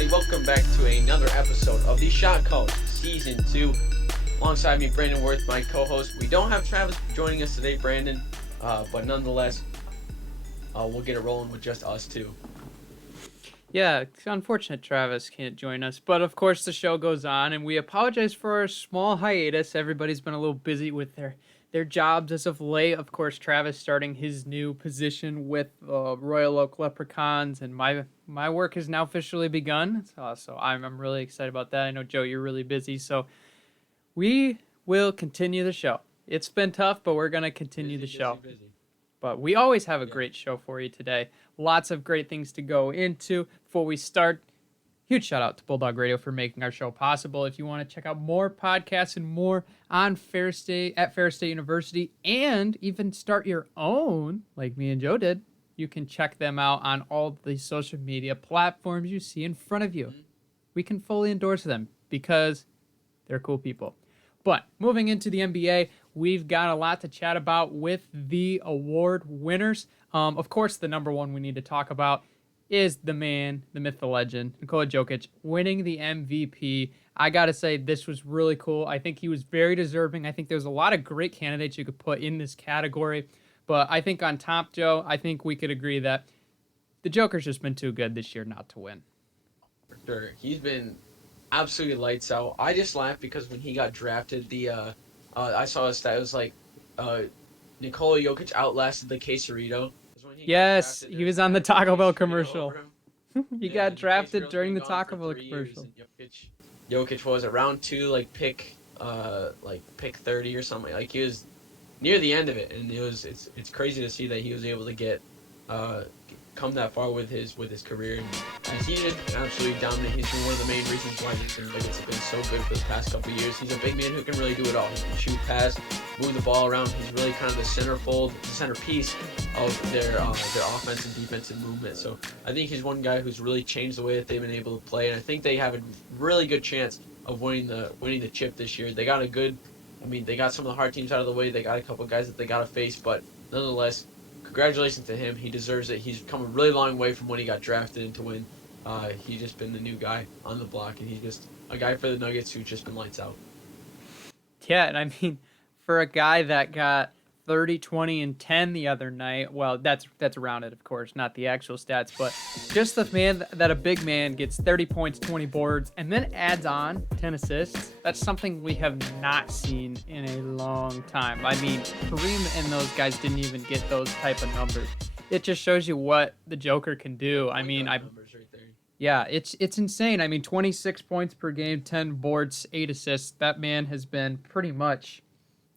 everybody. Welcome back to another episode of the Shot Callers Season 2. Alongside me, Brandon Worth, my co-host. We don't have Travis joining us today, Brandon, but nonetheless, we'll get it rolling with just us two. Yeah, it's unfortunate Travis can't join us, but of course the show goes on, and we apologize for our small hiatus. Everybody's been a little busy with their jobs as of late. Of course, Travis starting his new position with Royal Oak Leprechauns, and my work has now officially begun. So I'm really excited about that. I know, Joe, you're really busy, so we will continue the show. It's been tough, but we're going to continue the show. Busy. But we always have a great show for you today. Lots of great things to go into. Before we start, huge shout out to Bulldog Radio for making our show possible. If you want to check out more podcasts and more on Ferris State at Ferris State University, and even start your own, like me and Joe did, you can check them out on all the social media platforms you see in front of you. Mm-hmm. We can fully endorse them because they're cool people. But moving into the NBA, we've got a lot to chat about with the award winners. Of course, the number one we need to talk about is the man, the myth, the legend, Nikola Jokic, winning the MVP. I got to say, this was really cool. I think he was very deserving. I think there's a lot of great candidates you could put in this category. But I think on top, Joe, I think we could agree that the Joker's just been too good this year not to win. For sure. He's been absolutely lights out. I just laughed because when he got drafted, I saw a stat. It was like Nikola Jokic outlasted the Quesarito. Yes, he was on the Taco Bell commercial. He got drafted during the Taco Bell commercial. Jokic was at round 2, pick 30 or something. Like, he was near the end of it, and it's crazy to see that he was able to get come that far with his career. And he's been absolutely dominant. He's been one of the main reasons why the Nuggets have been so good for the past couple of years. He's a big man who can really do it all. He can shoot, pass, move the ball around. He's really kind of the centerpiece of their offense and defensive movement. So I think he's one guy who's really changed the way that they've been able to play, and I think they have a really good chance of winning the chip this year. They got they got some of the hard teams out of the way. They got a couple of guys that they got to face, but nonetheless, congratulations to him. He deserves it. He's come a really long way from when he got drafted into when he's just been the new guy on the block, and he's just a guy for the Nuggets who's just been lights out. Yeah, and I mean, for a guy that got 30, 20, and 10 the other night, well, that's rounded, of course, not the actual stats, but just the man that a big man gets 30 points, 20 boards, and then adds on 10 assists, that's something we have not seen in a long time. I mean, Kareem and those guys didn't even get those type of numbers. It just shows you what the Joker can do. I mean, numbers right there. Yeah, it's insane. I mean, 26 points per game, 10 boards, 8 assists. That man has been pretty much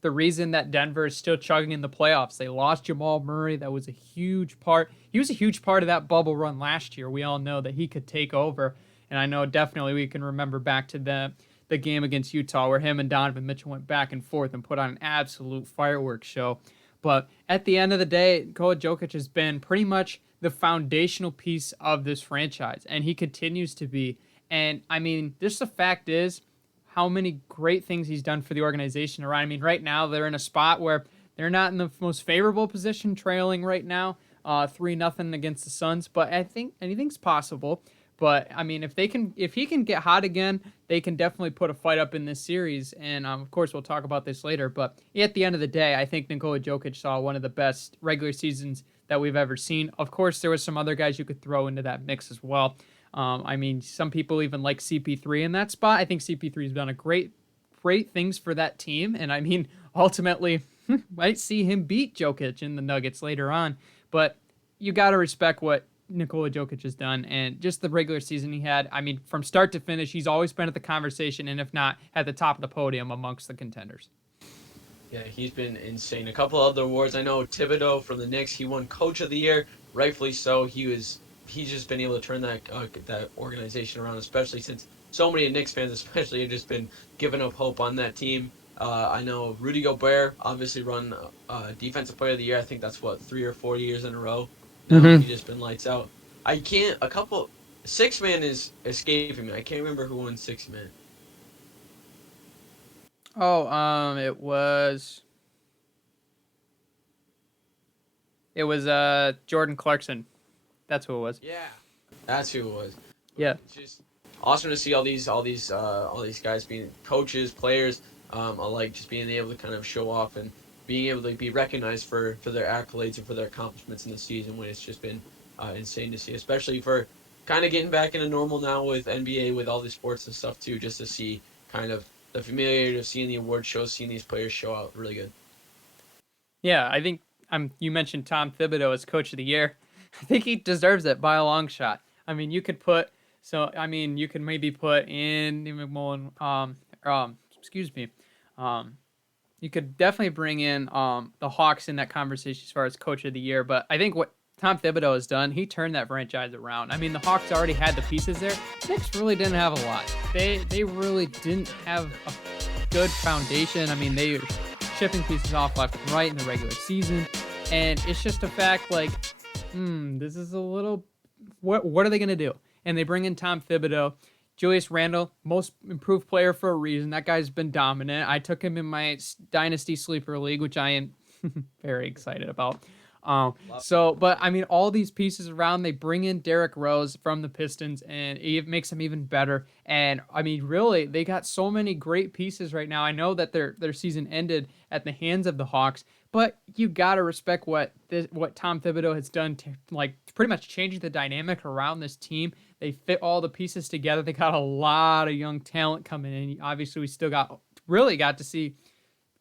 the reason that Denver is still chugging in the playoffs. They lost Jamal Murray. That was a huge part. He was a huge part of that bubble run last year. We all know that he could take over. And I know definitely we can remember back to the game against Utah where him and Donovan Mitchell went back and forth and put on an absolute fireworks show. But at the end of the day, Nikola Jokic has been pretty much the foundational piece of this franchise. And he continues to be. And, I mean, just the fact is, how many great things he's done for the organization around. I mean, right now they're in a spot where they're not in the most favorable position, trailing right now, 3-0 against the Suns. But I think anything's possible. But I mean, if he can get hot again, they can definitely put a fight up in this series. And of course, we'll talk about this later. But at the end of the day, I think Nikola Jokic saw one of the best regular seasons that we've ever seen. Of course, there was some other guys you could throw into that mix as well. I mean, some people even like CP3 in that spot. I think CP3 has done a great things for that team. And I mean, ultimately, might see him beat Jokic in the Nuggets later on. But you got to respect what Nikola Jokic has done and just the regular season he had. I mean, from start to finish, he's always been at the conversation, and if not, at the top of the podium amongst the contenders. Yeah, he's been insane. A couple other awards. I know Thibodeau from the Knicks, he won Coach of the Year, rightfully so. He's just been able to turn that organization around, especially since so many Knicks fans, especially, have just been giving up hope on that team. I know Rudy Gobert obviously run Defensive Player of the Year. I think that's 3 or 4 years in a row. He's just been lights out. Six man is escaping me. I can't remember who won 6 man. Oh, it was Jordan Clarkson. That's who it was. Yeah, that's who it was. Yeah. It's just awesome to see all these guys being coaches, players, alike, just being able to kind of show off and being able to be recognized for their accolades and for their accomplishments in the season when it's just been insane to see, especially for kind of getting back into normal now with NBA, with all the sports and stuff too, just to see kind of the familiarity of seeing the award shows, seeing these players show out really good. Yeah, I think you mentioned Tom Thibodeau as coach of the year. I think he deserves it by a long shot. I mean, you can maybe put in McMullen, excuse me, you could definitely bring in the Hawks in that conversation as far as coach of the year. But I think what Tom Thibodeau has done, he turned that franchise around. I mean, the Hawks already had the pieces there. Knicks really didn't have a lot. They really didn't have a good foundation. I mean, they were shipping pieces off left and right in the regular season, and it's just a fact like, this is a little. What are they gonna do? And they bring in Tom Thibodeau. Julius Randle, most improved player for a reason. That guy's been dominant. I took him in my Dynasty Sleeper League, which I am very excited about. But I mean, all these pieces around, they bring in Derrick Rose from the Pistons, and it makes them even better. And I mean, really, they got so many great pieces right now. I know that their season ended at the hands of the Hawks, but you gotta respect what Tom Thibodeau has done to pretty much change the dynamic around this team. They fit all the pieces together. They got a lot of young talent coming in. Obviously, we still got to see.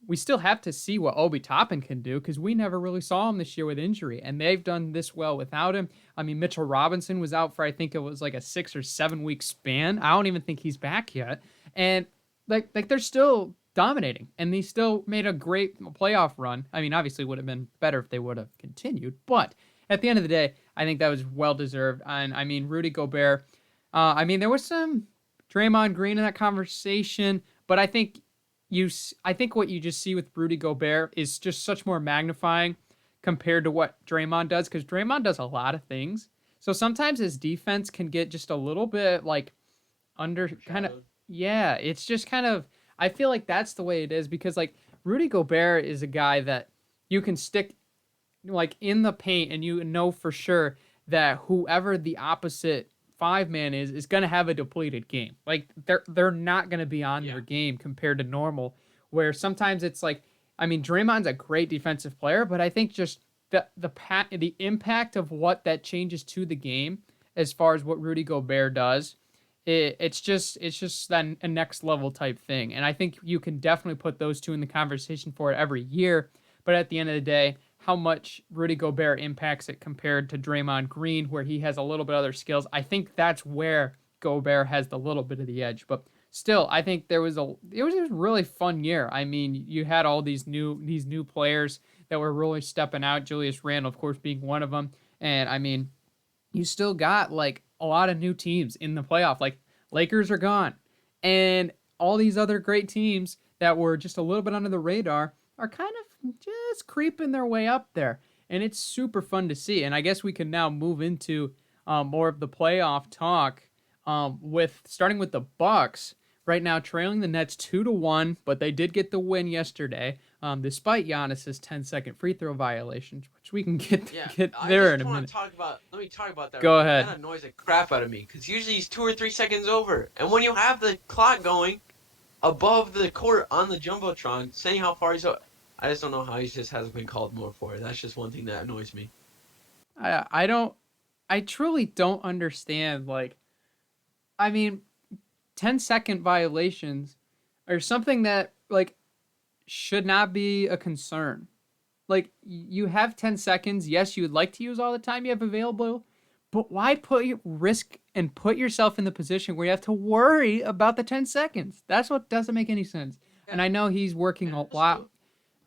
We still have to see what Obi Toppin can do because we never really saw him this year with injury, and they've done this well without him. I mean, Mitchell Robinson was out for, I think it was like a 6 or 7 week span. I don't even think he's back yet, and like they're still dominating, and they still made a great playoff run. I mean, obviously, it would have been better if they would have continued, but at the end of the day, I think that was well deserved. And I mean, Rudy Gobert. I mean, there was some Draymond Green in that conversation, but I think what you just see with Rudy Gobert is just such more magnifying compared to what Draymond does, because Draymond does a lot of things. So sometimes his defense can get just a little bit under kind of, yeah, it's just kind of, I feel like that's the way it is, because Rudy Gobert is a guy that you can stick in the paint and you know for sure that whoever the opposite five man is going to have a depleted game. They're not going to be on their game compared to normal, where sometimes it's I mean, Draymond's a great defensive player, but I think just the impact of what that changes to the game as far as what Rudy Gobert does, it's just that a next level type thing. And I think you can definitely put those two in the conversation for it every year. But at the end of the day, how much Rudy Gobert impacts it compared to Draymond Green, where he has a little bit other skills. I think that's where Gobert has the little bit of the edge. But still, I think it was a really fun year. I mean, you had all these new players that were really stepping out. Julius Randle, of course, being one of them. And I mean, you still got a lot of new teams in the playoff. Lakers are gone, and all these other great teams that were just a little bit under the radar are kind of just creeping their way up there, and it's super fun to see. And I guess we can now move into more of the playoff talk, starting with the Bucks right now trailing the Nets 2-1, but they did get the win yesterday, despite Giannis's 10-second free throw violations, which we can get there in a minute. Let me talk about that. Go ahead. That annoys the crap out of me because usually he's 2 or 3 seconds over, and when you have the clock going above the court on the jumbotron, saying how far he's. I just don't know how he just hasn't been called more for it. That's just one thing that annoys me. I truly don't understand. I mean, 10-second violations are something that should not be a concern. You have 10 seconds. Yes, you would like to use all the time you have available, but why put yourself in the position where you have to worry about the 10 seconds? That's what doesn't make any sense. Yeah. And I know he's working a lot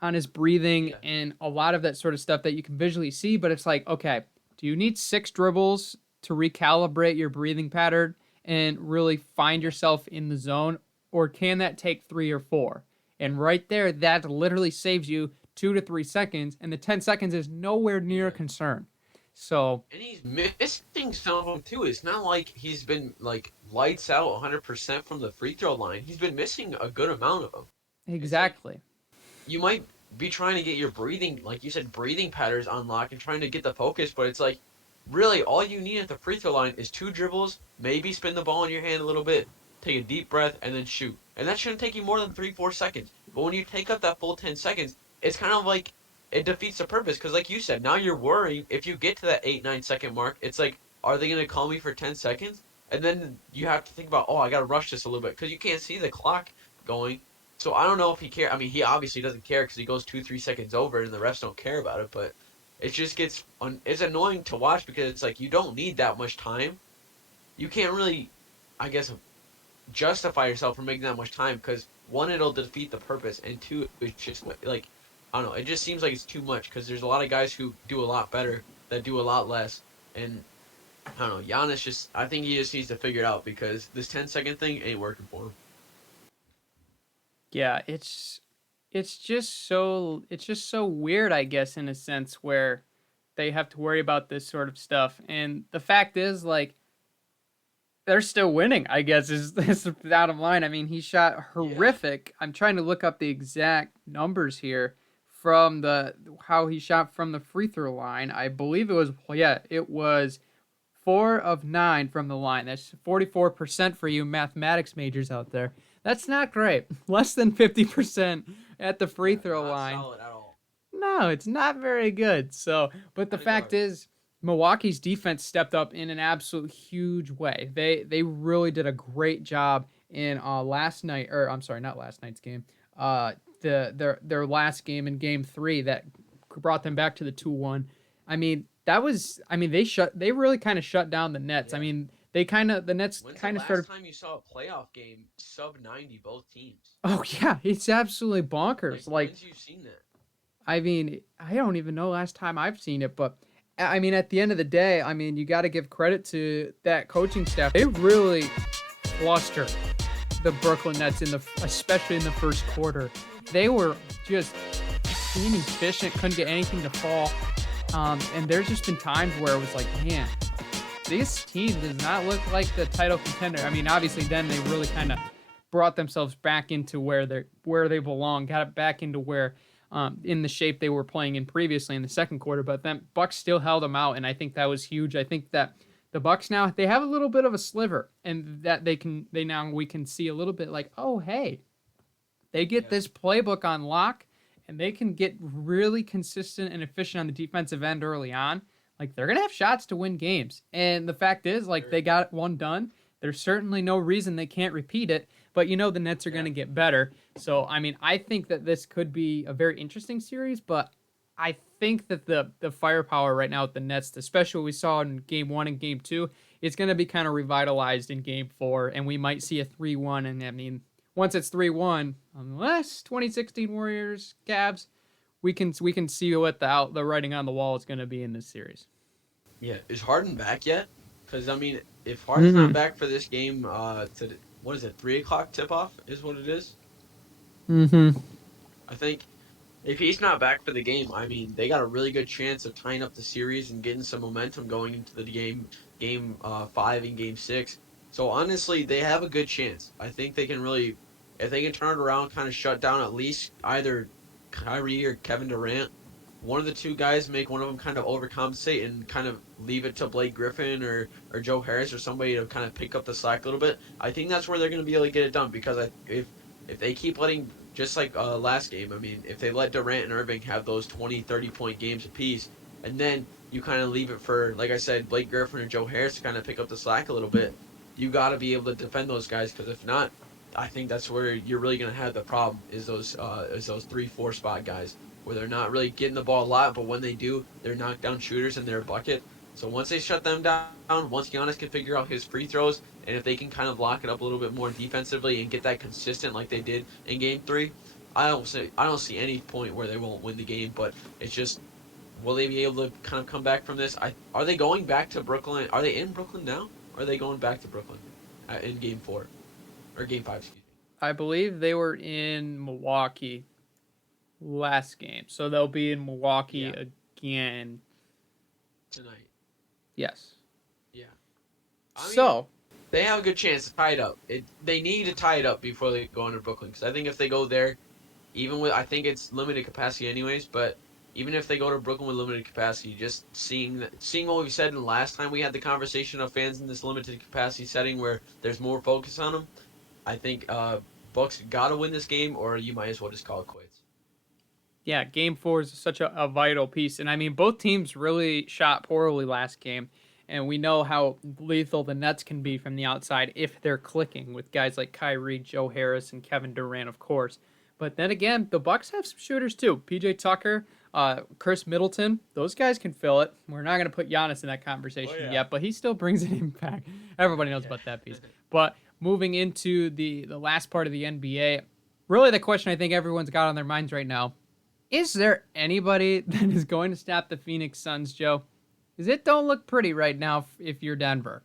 on his breathing and a lot of that sort of stuff that you can visually see, but it's okay, do you need 6 dribbles to recalibrate your breathing pattern and really find yourself in the zone, or can that take 3 or 4? And right there, that literally saves you 2 to 3 seconds, and the 10 seconds is nowhere near a concern. So, and he's missing some of them too. It's not like he's been lights out 100% from the free throw line. He's been missing a good amount of them. Exactly. You might be trying to get your breathing, like you said, breathing patterns on lock and trying to get the focus, but it's really all you need at the free throw line is 2 dribbles, maybe spin the ball in your hand a little bit, take a deep breath, and then shoot. And that shouldn't take you more than 3, 4 seconds. But when you take up that full 10 seconds, it's kind of like it defeats the purpose. Because like you said, now you're worrying if you get to that 8, 9 second mark. It's like, are they gonna call me for 10 seconds? And then you have to think about, oh, I gotta rush this a little bit because you can't see the clock going. So I don't know if he cares. I mean, he obviously doesn't care because he goes 2, 3 seconds over, and the refs don't care about it. But it just it's annoying to watch because it's like you don't need that much time. You can't really, I guess, justify yourself for making that much time because one, it'll defeat the purpose, and two, it's just like I don't know. It just seems like it's too much because there's a lot of guys who do a lot better that do a lot less, and I don't know. Giannis I think he just needs to figure it out because this 10-second thing ain't working for him. Yeah, it's just so weird, I guess, in a sense where they have to worry about this sort of stuff. And the fact is, like, they're still winning, I guess, is the bottom line. I mean, he shot Yeah. horrific. I'm trying to look up the exact numbers here from how he shot from the free throw line. I believe it was 4 of 9 from the line. That's 44% for you mathematics majors out there. That's not great. Less than 50% at the free Yeah, throw not line. solid at all. No, it's not very good. So, but the Point fact guard. is, Milwaukee's defense stepped up in an absolute huge way. They really did a great job in last night, or I'm sorry, not last night's game. Their last game in Game 3 that brought them back to the 2-1. I mean, they really kind of shut down the Nets. I Yeah. mean, the Nets When's the kind of last started. time you saw a playoff game sub 90 both teams? Oh yeah, it's absolutely bonkers. Like, Like, when's you seen that? I mean, I don't even know last time I've seen it, but I mean, at the end of the day, I mean, you got to give credit to that coaching staff. They really flustered the Brooklyn Nets especially in the first quarter. They were just inefficient, couldn't get anything to fall. And there's just been times where it was like, man, this team does not look like the title contender. I mean, obviously, then they really kind of brought themselves back into where they belong, got it back into where in the shape they were playing in previously in the second quarter. But then Bucks still held them out, and I think that was huge. I think that the Bucks now they have a little bit of a sliver, and that we can see a little bit like, oh hey, they get Yeah. this playbook on lock, and they can get really consistent and efficient on the defensive end early on. Like, they're gonna have shots to win games, and the fact is, like, Sure. they got one done. There's certainly no reason they can't repeat it. But the Nets are Yeah. gonna get better. So I mean, I think that this could be a very interesting series. But I think that the firepower right now with the Nets, especially what we saw in Game 1 and Game 2, it's gonna be kind of revitalized in Game 4, and we might see a 3-1. And I mean, once it's 3-1, unless 2016 Warriors Cavs, we can see what the writing on the wall is going to be in this series. Yeah. Is Harden back yet? Because I mean, if Harden's not Mm-hmm. back for this game, what is it? 3 o'clock tip off is what it is. Mm-hmm. I think if he's not back for the game, I mean, they got a really good chance of tying up the series and getting some momentum going into the game 5 and game 6. So honestly, they have a good chance. I think they can really, if they can turn it around, kind of shut down at least either Kyrie or Kevin Durant. One of the two guys make one of them kind of overcompensate and kind of leave it to Blake Griffin or Joe Harris or somebody to kind of pick up the slack a little bit. I think that's where they're going to be able to get it done because if they keep letting just like last game, I mean, if they let Durant and Irving have those 20, 30-point games apiece, and then you kind of leave it for, like I said, Blake Griffin or Joe Harris to kind of pick up the slack a little bit, you got to be able to defend those guys because if not, I think that's where you're really going to have the problem is those 3, 4 spot guys where they're not really getting the ball a lot, but when they do, they're knockdown shooters and they're a bucket. So once they shut them down, once Giannis can figure out his free throws, and if they can kind of lock it up a little bit more defensively and get that consistent like they did in Game 3, I don't see any point where they won't win the game. But it's just, will they be able to kind of come back from this? Are they going back to Brooklyn? Are they in Brooklyn now? Or are they going back to Brooklyn in Game 4 or Game 5? Excuse me. I believe they were in Milwaukee last game, so they'll be in Milwaukee Yeah, again. tonight. Yes. Yeah, I mean, So they have a good chance to tie it up. They need to tie it up before they go into Brooklyn because I think if they go there, even with I think it's limited capacity anyways, but even if they go to Brooklyn with limited capacity, just seeing what we said in the last time we had the conversation of fans in this limited capacity setting where there's more focus on them, I think Bucks got to win this game, or you might as well just call it quits. Yeah, game 4 is such a vital piece. And I mean, both teams really shot poorly last game. And we know how lethal the Nets can be from the outside if they're clicking with guys like Kyrie, Joe Harris, and Kevin Durant, of course. But then again, the Bucks have some shooters too. PJ Tucker, Chris Middleton, those guys can fill it. We're not going to put Giannis in that conversation yet, but he still brings an impact. Everybody knows about that piece. But moving into the last part of the NBA, really the question I think everyone's got on their minds right now, is there anybody that is going to stop the Phoenix Suns, Joe? Because it don't look pretty right now if you're Denver.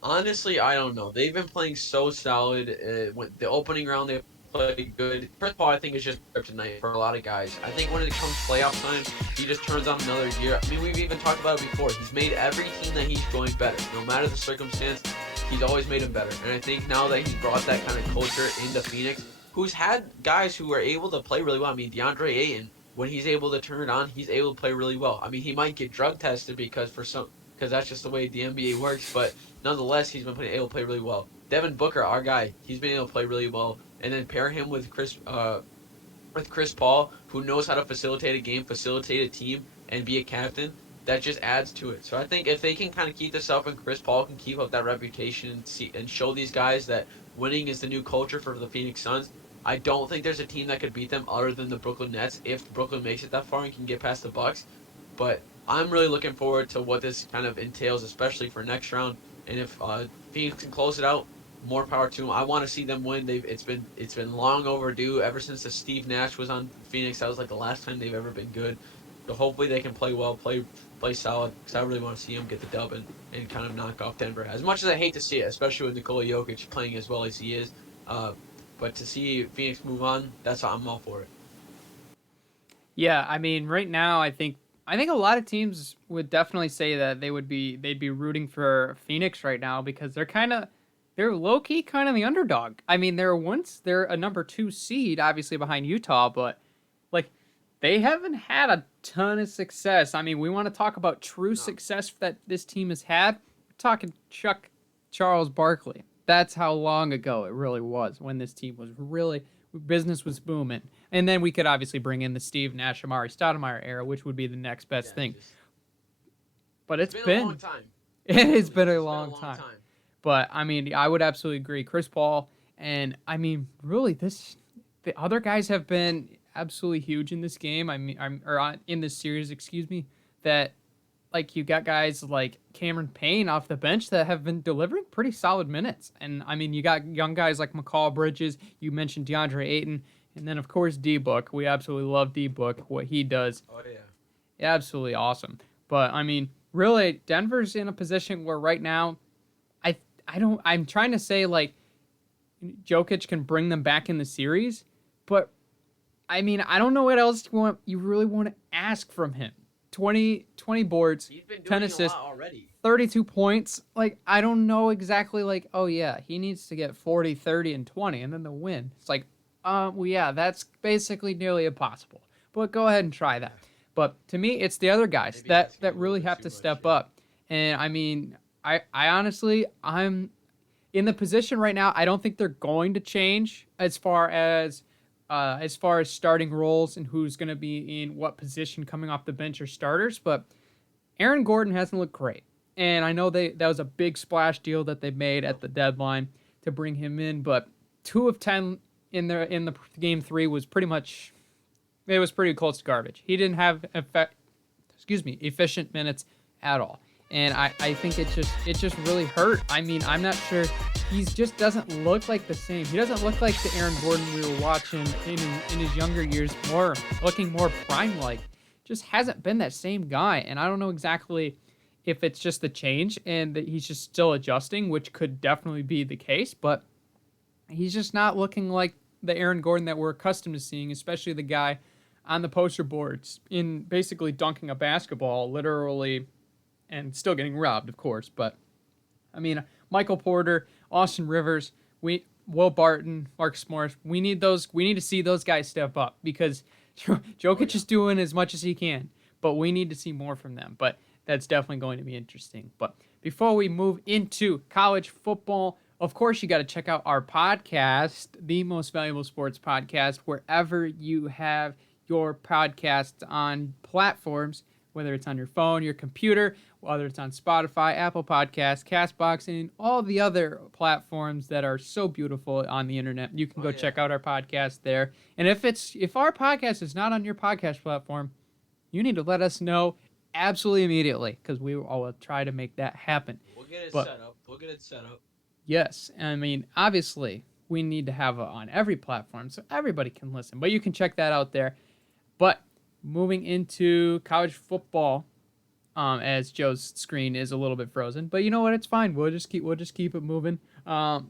Honestly, I don't know. They've been playing so solid. The opening round, they played good. First of all, I think it's just kryptonite for a lot of guys. I think when it comes playoff time, he just turns on another gear. I mean, we've even talked about it before. He's made every team that he's joined better. No matter the circumstance, he's always made them better. And I think now that he's brought that kind of culture into Phoenix, who's had guys who are able to play really well. I mean, DeAndre Ayton, when he's able to turn it on, he's able to play really well. I mean, he might get drug tested because that's just the way the NBA works, but nonetheless, he's been able to play really well. Devin Booker, our guy, he's been able to play really well. And then pair him with Chris Paul, who knows how to facilitate a game, facilitate a team, and be a captain. That just adds to it. So I think if they can kind of keep this up, and Chris Paul can keep up that reputation and show these guys that winning is the new culture for the Phoenix Suns, I don't think there's a team that could beat them other than the Brooklyn Nets if Brooklyn makes it that far and can get past the Bucks. But I'm really looking forward to what this kind of entails, especially for next round. And if Phoenix can close it out, more power to them. I want to see them win. It's been long overdue. Ever since the Steve Nash was on Phoenix, that was like the last time they've ever been good. So hopefully they can play well, play solid, because I really want to see them get the dub and kind of knock off Denver. As much as I hate to see it, especially with Nikola Jokic playing as well as he is, but to see Phoenix move on, I'm all for it. Yeah, I mean, right now, I think a lot of teams would definitely say that they'd be rooting for Phoenix right now because they're low key kind of the underdog. I mean, they're a number 2 seed, obviously behind Utah, but like they haven't had a ton of success. I mean, we want to talk about true success that this team has had. We're talking Charles Barkley. That's how long ago it really was when this team was really business was booming. And then we could obviously bring in the Steve Nash, Amari Stoudemire era, which would be the next best thing. But it's been a long time. It has been a long time. But I mean, I would absolutely agree. Chris Paul, and I mean, really, the other guys have been absolutely huge in this game. I mean, in this series, excuse me. That like you got guys like Cameron Payne off the bench that have been delivering pretty solid minutes, and I mean, you got young guys like McCall Bridges. You mentioned DeAndre Ayton, and then of course D-Book. We absolutely love D-Book. What he does, absolutely awesome. But I mean, really, Denver's in a position where right now, I'm trying to say like Jokic can bring them back in the series, but I mean, I don't know what else you really want to ask from him. 20 boards, 10 assists, 32 points. Like, I don't know exactly like, oh yeah, he needs to get 40, 30, and 20, and then the win. It's like, well, yeah, that's basically nearly impossible. But go ahead and try that. But to me, it's the other guys that really have to step up. And I mean, I honestly, I'm in the position right now. I don't think they're going to change as far as starting roles and who's going to be in what position coming off the bench or starters. But Aaron Gordon hasn't looked great, and I know that was a big splash deal that they made at the deadline to bring him in. But 2 of 10 in the game 3 was pretty close to garbage. He didn't have efficient minutes at all. And I think it just really hurt. I mean, I'm not sure. He just doesn't look like the same. He doesn't look like the Aaron Gordon we were watching in his younger years, looking more prime-like. Just hasn't been that same guy. And I don't know exactly if it's just the change and that he's just still adjusting, which could definitely be the case. But he's just not looking like the Aaron Gordon that we're accustomed to seeing, especially the guy on the poster boards in basically dunking a basketball, literally, and still getting robbed, of course. But, I mean, Michael Porter, Austin Rivers, Will Barton, Marcus Morris, we need to see those guys step up because Jokic is doing as much as he can, but we need to see more from them. But that's definitely going to be interesting. But before we move into college football, of course, you got to check out our podcast, the Most Valuable Sports Podcast, wherever you have your podcasts on platforms, whether it's on your phone, your computer, whether it's on Spotify, Apple Podcasts, Castbox, and all the other platforms that are so beautiful on the internet. You can go check out our podcast there. And if our podcast is not on your podcast platform, you need to let us know absolutely immediately, because we will try to make that happen. We'll get it set up. Yes, I mean, obviously, we need to have it on every platform so everybody can listen. But you can check that out there. But moving into college football, as Joe's screen is a little bit frozen, but you know what? It's fine. We'll just keep it moving. No,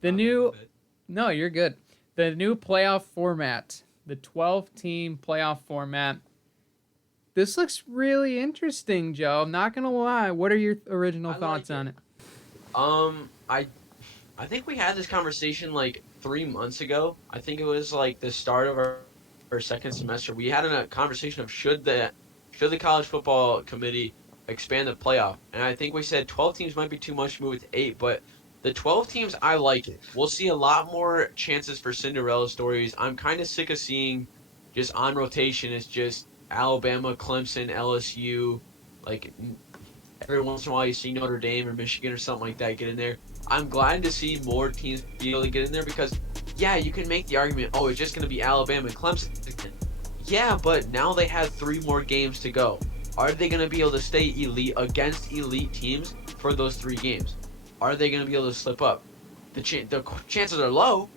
you're good. The new playoff format, the 12-team playoff format. This looks really interesting, Joe. I'm not gonna lie. What are your original thoughts on it? I think we had this conversation like 3 months ago. I think it was like the start of our second semester. We had a conversation of should the college football committee expand the playoff, and I think we said 12 teams might be too much to move it to 8, but the 12 teams, I like it. We'll see a lot more chances for Cinderella stories. I'm kind of sick of seeing just on rotation. It's just Alabama, Clemson, LSU, like every once in a while you see Notre Dame or Michigan or something like that get in there. I'm glad to see more teams be able to get in there because, yeah, you can make the argument, oh, it's just going to be Alabama and Clemson. Yeah, but now they have 3 more games to go. Are they going to be able to stay elite against elite teams for those 3 games? Are they going to be able to slip up? The chances are low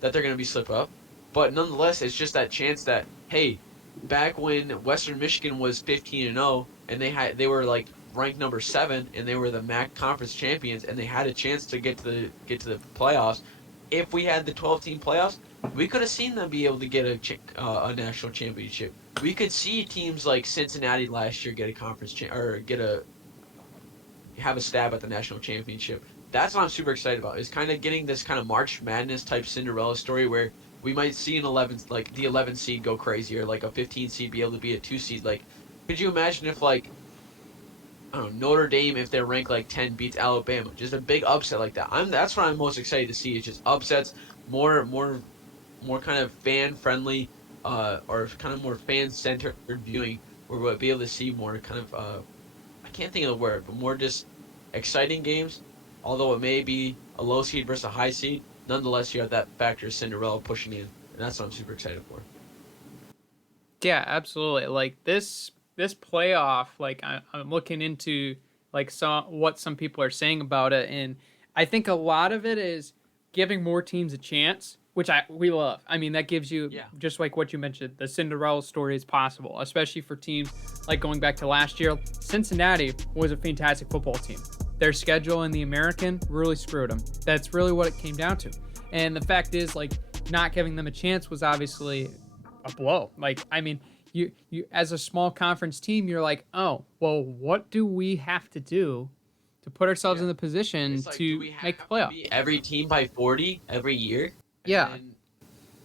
that they're going to be slip up, but nonetheless, it's just that chance that, hey, back when Western Michigan was 15-0 and they were like ranked number 7 and they were the MAC conference champions and they had a chance to get to the playoffs. If we had the 12-team playoffs, we could have seen them be able to get a national championship. We could see teams like Cincinnati last year get a conference have a stab at the national championship. That's what I'm super excited about. Is kind of getting this kind of March Madness type Cinderella story where we might see the 11 seed go crazy, or like a 15 seed be able to be a 2 seed. Like, could you imagine if like, I don't know, Notre Dame, if they're ranked like 10, beats Alabama, just a big upset like that. That's what I'm most excited to see. Is just upsets, more kind of fan friendly, or kind of more fan centered viewing, where we'll be able to see more kind of I can't think of the word, but more just exciting games. Although it may be a low seed versus a high seed, nonetheless you have that factor of Cinderella pushing in, and that's what I'm super excited for. Yeah, absolutely. Like this playoff, like I'm looking into like what some people are saying about it, and I think a lot of it is giving more teams a chance, which we love. I mean, that gives you, just like what you mentioned, the Cinderella story is possible, especially for teams like going back to last year. Cincinnati was a fantastic football team. Their schedule in the American really screwed them. That's really what it came down to. And the fact is, like, not giving them a chance was obviously a blow. Like, I mean, you as a small conference team, you're like, oh, well, what do we have to do to put ourselves in the position to make the playoff? Be every team by 40 every year? And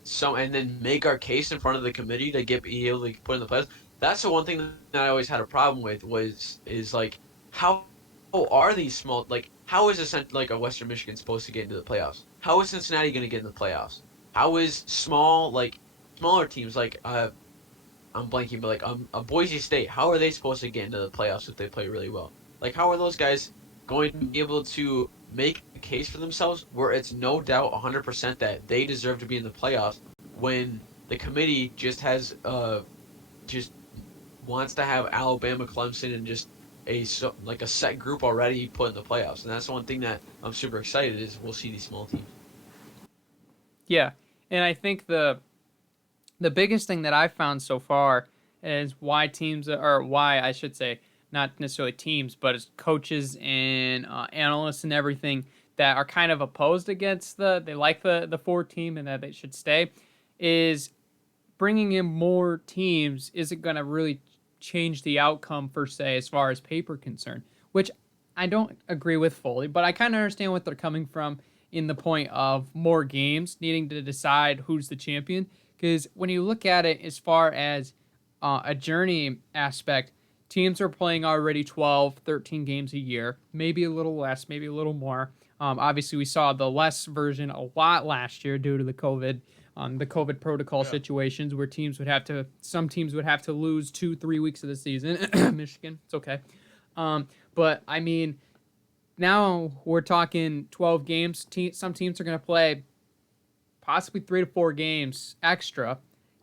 then make our case in front of the committee to be able to put in the playoffs. That's the one thing that I always had a problem with is like, how are these small, like, how is like a Western Michigan supposed to get into the playoffs? How is Cincinnati going to get in the playoffs? How is smaller teams like I'm blanking, but like a Boise State, how are they supposed to get into the playoffs if they play really well? Like, how are those guys going to be able to make a case for themselves where it's no doubt 100% that they deserve to be in the playoffs when the committee just has just wants to have Alabama, Clemson, and just a set group already put in the playoffs? And that's the one thing that I'm super excited is we'll see these small teams. Yeah, and I think the biggest thing that I've found so far is why I should say, not necessarily teams, but as coaches and analysts and everything that are kind of opposed against they like the 4 team and that they should stay, is bringing in more teams isn't going to really change the outcome per se as far as paper concerned, which I don't agree with fully, but I kind of understand what they're coming from in the point of more games needing to decide who's the champion. Because when you look at it as far as a journey aspect, teams are playing already 12, 13 games a year, maybe a little less, maybe a little more. Obviously, we saw the less version a lot last year due to the COVID protocol Yeah. situations where some teams would have to lose 2-3 weeks of the season. Michigan, it's okay. But I mean, now we're talking 12 games. Some teams are going to play possibly 3 to 4 games extra.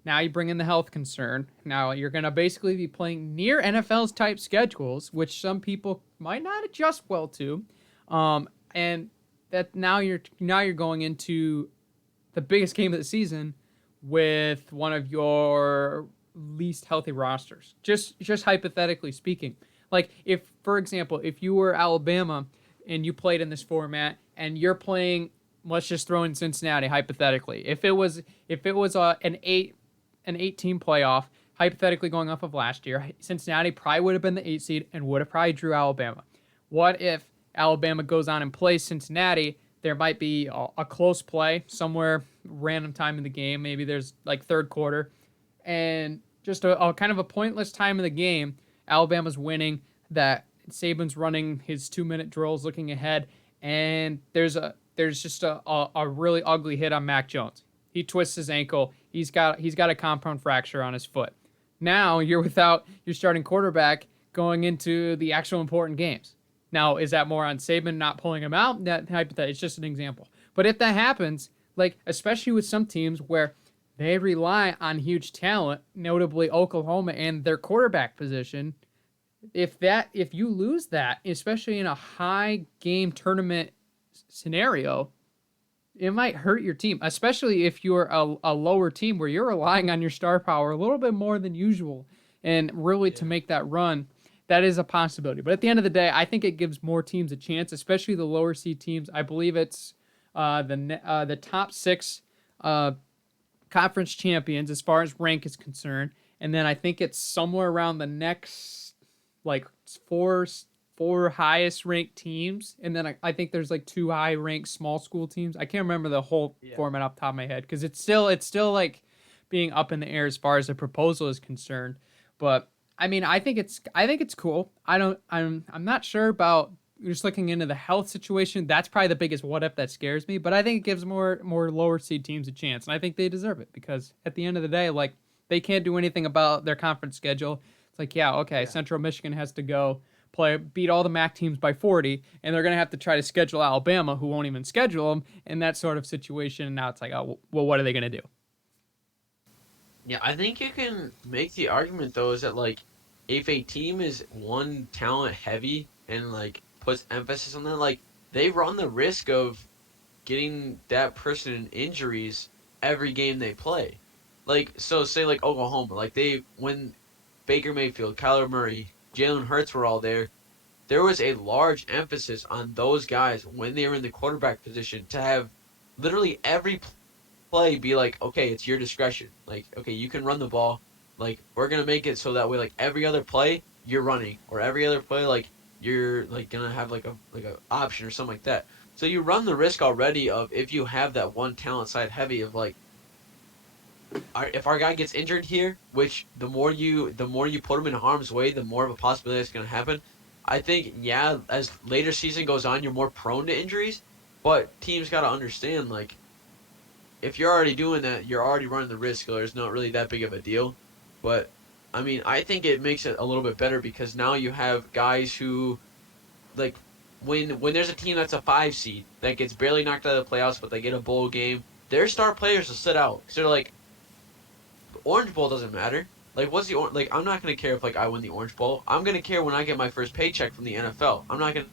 Now you bring in the health concern. Now you're going to basically be playing near NFL's type schedules, which some people might not adjust well to. And that now you're going into the biggest game of the season with one of your least healthy rosters. Just hypothetically speaking. Like if, for example, if you were Alabama and you played in this format and you're playing, let's just throw in Cincinnati hypothetically. If it was an 8-team playoff, hypothetically going off of last year, Cincinnati probably would have been the 8 seed and would have probably drew Alabama. What if Alabama goes on and plays Cincinnati? There might be a close play somewhere, random time in the game. Maybe there's like third quarter, and just a kind of a pointless time in the game. Alabama's winning. That Saban's running his 2-minute drills, looking ahead, and there's just a really ugly hit on Mac Jones. He twists his ankle. He's got a compound fracture on his foot. Now you're without your starting quarterback going into the actual important games. Now, is that more on Saban not pulling him out? That hypothetically, it's just an example. But if that happens, like especially with some teams where they rely on huge talent, notably Oklahoma and their quarterback position, if you lose that, especially in a high game tournament scenario, it might hurt your team, especially if you're a lower team where you're relying on your star power a little bit more than usual, and really to make that run. That is a possibility. But at the end of the day, I think it gives more teams a chance, especially the lower seed teams. I believe it's the top 6 conference champions as far as rank is concerned. And then I think it's somewhere around the next like four highest ranked teams. And then I think there's like 2 high ranked small school teams. I can't remember the whole format off the top of my head because it's still like being up in the air as far as the proposal is concerned. But I mean, I think it's cool. I'm not sure about just looking into the health situation. That's probably the biggest what if that scares me. But I think it gives more lower seed teams a chance, and I think they deserve it because at the end of the day, like they can't do anything about their conference schedule. It's like, okay, Central Michigan has to go beat all the MAC teams by 40, and they're gonna have to try to schedule Alabama, who won't even schedule them, in that sort of situation. And now it's like, oh, well, what are they gonna do? Yeah, I think you can make the argument though is that like if a team is one talent heavy and like puts emphasis on that, like they run the risk of getting that person in injuries every game they play. Like so say like Oklahoma, like when Baker Mayfield, Kyler Murray, Jalen Hurts were all there was a large emphasis on those guys when they were in the quarterback position to have literally every play be like, okay, it's your discretion. Like, okay, you can run the ball. Like, we're gonna make it so that way, like every other play you're running, or every other play like you're like gonna have like a option or something like that. So you run the risk already of if you have that one talent side heavy of like, if our guy gets injured here, which the more you put him in harm's way, the more of a possibility it's gonna happen. I think as later season goes on, you're more prone to injuries, but teams gotta understand like if you're already doing that, you're already running the risk. So there's not really that big of a deal. But I mean, I think it makes it a little bit better because now you have guys who, like, when there's a team that's a 5 seed that gets barely knocked out of the playoffs, but they get a bowl game, their star players will sit out. So they're like, the Orange Bowl doesn't matter. Like, like? I'm not gonna care if like I win the Orange Bowl. I'm gonna care when I get my first paycheck from the NFL. I'm not gonna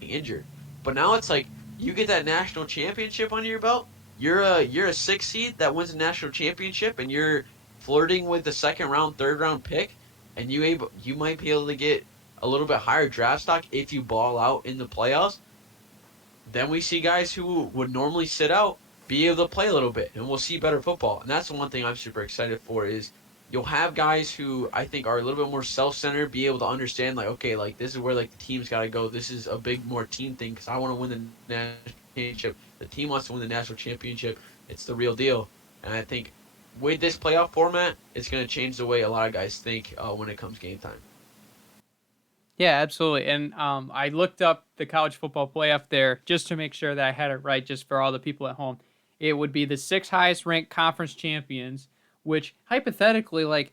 be injured. But now it's like you get that national championship under your belt. You're a 6 seed that wins a national championship, and you're flirting with the second round, third round pick, and you might be able to get a little bit higher draft stock if you ball out in the playoffs. Then we see guys who would normally sit out be able to play a little bit, and we'll see better football. And that's the one thing I'm super excited for is you'll have guys who I think are a little bit more self-centered, be able to understand like, okay, like this is where like the team's got to go. This is a big more team thing because I want to win the national championship. The team wants to win the national championship. It's the real deal. And I think with this playoff format, it's going to change the way a lot of guys think when it comes game time. Yeah, absolutely. And I looked up the college football playoff there just to make sure that I had it right, just for all the people at home. It would be the six highest ranked conference champions, which hypothetically, like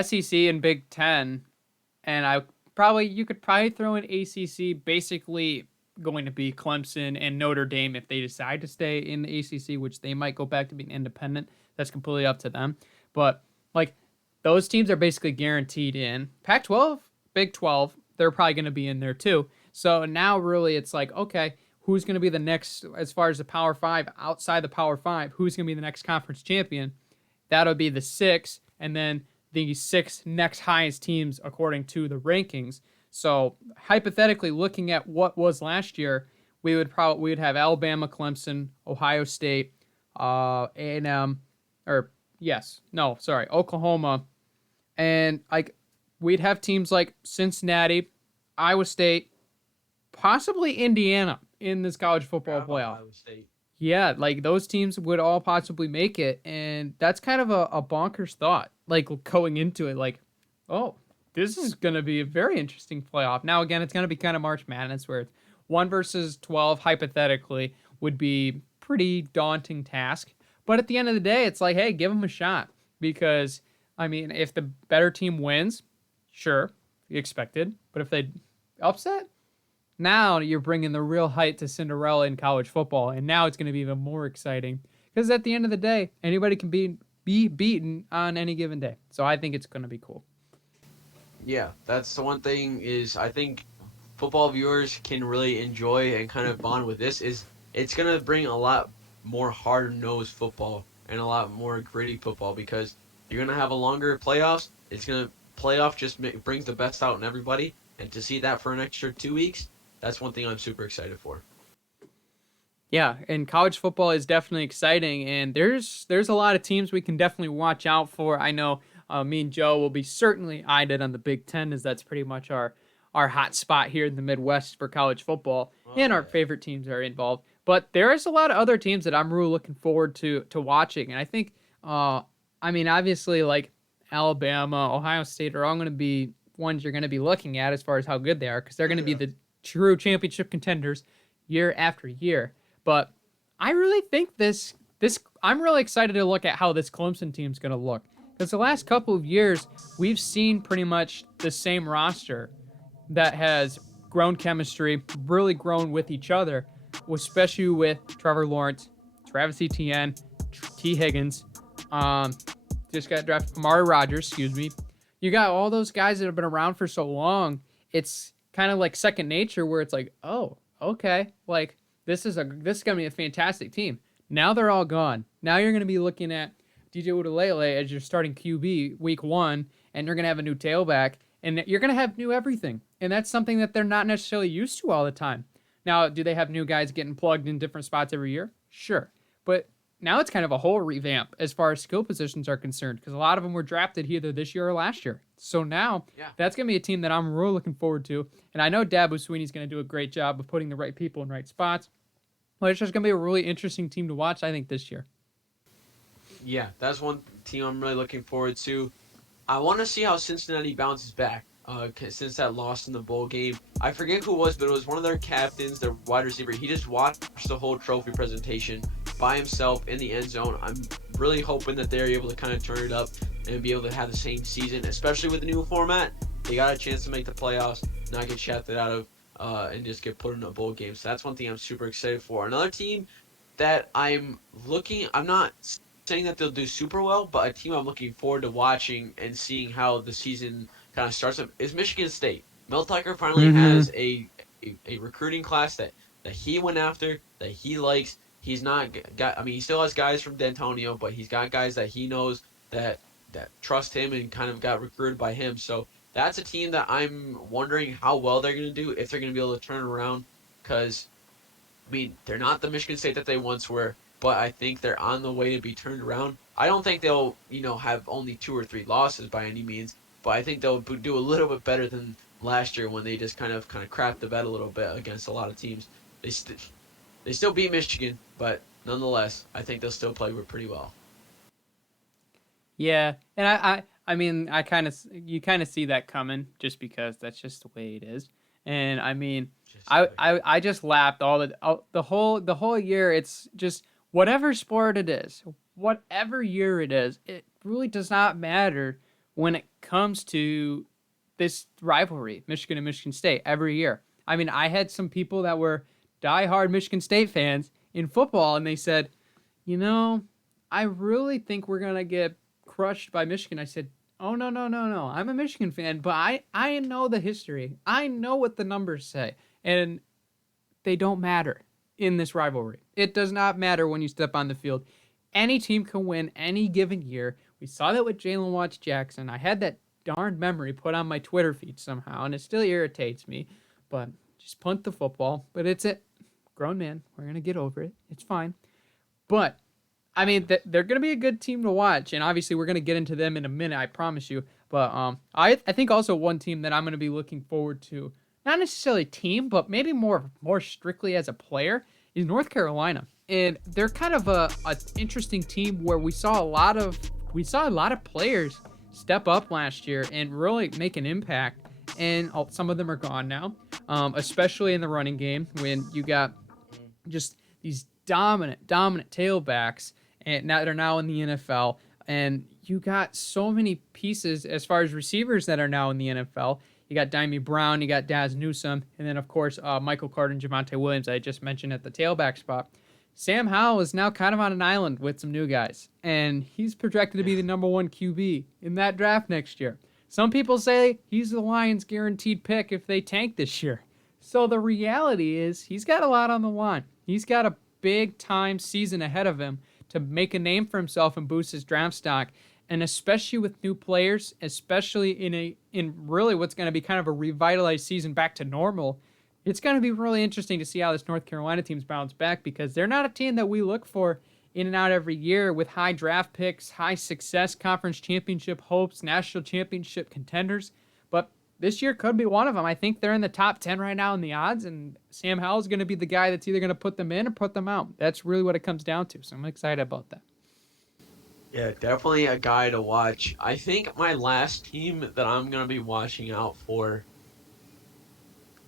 SEC and Big Ten, and you could probably throw in ACC, basically going to be Clemson and Notre Dame if they decide to stay in the ACC, which they might go back to being independent. That's completely up to them. But like those teams are basically guaranteed in. Pac-12, Big 12, they're probably going to be in there too. So now really it's like, okay, who's going to be the next, as far as the Power 5, outside the Power 5, who's going to be the next conference champion? That'll be the six, and then the six next highest teams according to the rankings. So hypothetically, looking at what was last year, we would have Alabama, Clemson, Ohio State, A&M, Oklahoma, and like we'd have teams like Cincinnati, Iowa State, possibly Indiana in this college football playoff. Iowa State. Yeah, like those teams would all possibly make it, and that's kind of a bonkers thought. Like going into it, like, oh, this is going to be a very interesting playoff. Now, again, it's going to be kind of March Madness, where it's 1 versus 12 hypothetically would be pretty daunting task. But at the end of the day, it's like, hey, give them a shot, because I mean, if the better team wins, sure, expected. But if they upset, now you're bringing the real height to Cinderella in college football, and now it's going to be even more exciting, because at the end of the day, anybody can be beaten on any given day. So I think it's going to be cool. Yeah, that's the one thing is I think football viewers can really enjoy and kind of bond with this is it's going to bring a lot more hard-nosed football and a lot more gritty football, because you're going to have a longer playoffs. It's going to playoff just brings the best out in everybody, and to see that for an extra 2 weeks, that's one thing I'm super excited for. Yeah, and college football is definitely exciting, and there's a lot of teams we can definitely watch out for. I know me and Joe will be certainly eyed it on the Big Ten, as that's pretty much our hot spot here in the Midwest for college football, and our favorite teams are involved. But there is a lot of other teams that I'm really looking forward to watching, and I think, obviously, like Alabama, Ohio State are all going to be ones you're going to be looking at as far as how good they are, because they're going to be the true championship contenders year after year. But I really think this I'm really excited to look at how this Clemson team's going to look, because the last couple of years we've seen pretty much the same roster that has grown chemistry, really grown with each other, especially with Trevor Lawrence, Travis Etienne, T. Higgins, just got drafted, Amari Rodgers, excuse me. You got all those guys that have been around for so long. It's kind of like second nature, where it's like, oh, okay, like this is gonna be a fantastic team. Now they're all gone. Now you're gonna be looking at DJ Uiagalelei as your starting QB week 1, and you're gonna have a new tailback, and you're gonna have new everything. And that's something that they're not necessarily used to all the time. Now, do they have new guys getting plugged in different spots every year? Sure, but now it's kind of a whole revamp as far as skill positions are concerned, because a lot of them were drafted either this year or last year. So now that's going to be a team that I'm really looking forward to. And I know Dabo Swinney's going to do a great job of putting the right people in right spots. But it's just going to be a really interesting team to watch, I think, this year. Yeah, that's one team I'm really looking forward to. I want to see how Cincinnati bounces back since that loss in the bowl game. I forget who it was, but it was one of their captains, their wide receiver. He just watched the whole trophy presentation by himself in the end zone. I'm really hoping that they're able to kind of turn it up and be able to have the same season, especially with the new format. They got a chance to make the playoffs, not get shafted out of, and just get put in a bowl game. So that's one thing I'm super excited for. Another team that I'm not saying that they'll do super well, but a team I'm looking forward to watching and seeing how the season kind of starts up is Michigan State. Mel Tucker finally has a recruiting class that he went after, that he likes. He's not got. I mean, he still has guys from D'Antonio, but he's got guys that he knows that trust him and kind of got recruited by him. So that's a team that I'm wondering how well they're going to do, if they're going to be able to turn it around. Because I mean, they're not the Michigan State that they once were, but I think they're on the way to be turned around. I don't think they'll have only 2 or 3 losses by any means, but I think they'll do a little bit better than last year when they just kind of crapped the bed a little bit against a lot of teams. They still beat Michigan, but nonetheless, I think they'll still play pretty well. Yeah, and I mean, you kind of see that coming just because that's just the way it is. And I mean, Just the way. I just laughed the whole year. It's just whatever sport it is, whatever year it is, it really does not matter when it comes to this rivalry, Michigan and Michigan State, every year. I mean, I had some people that were diehard Michigan State fans in football, and they said, you know, I really think we're gonna get crushed by Michigan. I said, oh no no no no, I'm a Michigan fan, but I know the history. I know what the numbers say, and they don't matter in this rivalry. It does not matter when you step on the field. Any team can win any given year. We saw that with Jalen Watts Jackson. I had that darn memory put on my Twitter feed somehow, and it still irritates me. But just punt the football. But it's a grown man. We're gonna get over it. It's fine. But I mean, they're going to be a good team to watch, and obviously we're going to get into them in a minute, I promise you. But I think also one team that I'm going to be looking forward to, not necessarily team, but maybe more strictly as a player, is North Carolina. And they're kind of a interesting team where we saw a lot of players step up last year and really make an impact. And some of them are gone now, especially in the running game when you got just these dominant tailbacks and now they're now in the NFL, and you got so many pieces as far as receivers that are now in the NFL. You got Dimey Brown, you got Daz Newsome, and then of course Michael Carter and Javonte Williams I just mentioned at the tailback spot. Sam Howell is now kind of on an island with some new guys, and he's projected to be the number 1 QB in that draft next year. Some people say he's the Lions' guaranteed pick if they tank this year. So the reality is he's got a lot on the line. He's got a big time season ahead of him to make a name for himself and boost his draft stock, and especially with new players, especially in really what's going to be kind of a revitalized season back to normal. It's going to be really interesting to see how this North Carolina team's bounce back, because they're not a team that we look for in and out every year with high draft picks, high success, conference championship hopes, national championship contenders. But this year could be one of them. I think they're in the top 10 right now in the odds, and Sam Howell is going to be the guy that's either going to put them in or put them out. That's really what it comes down to, so I'm excited about that. Yeah, definitely a guy to watch. I think my last team that I'm going to be watching out for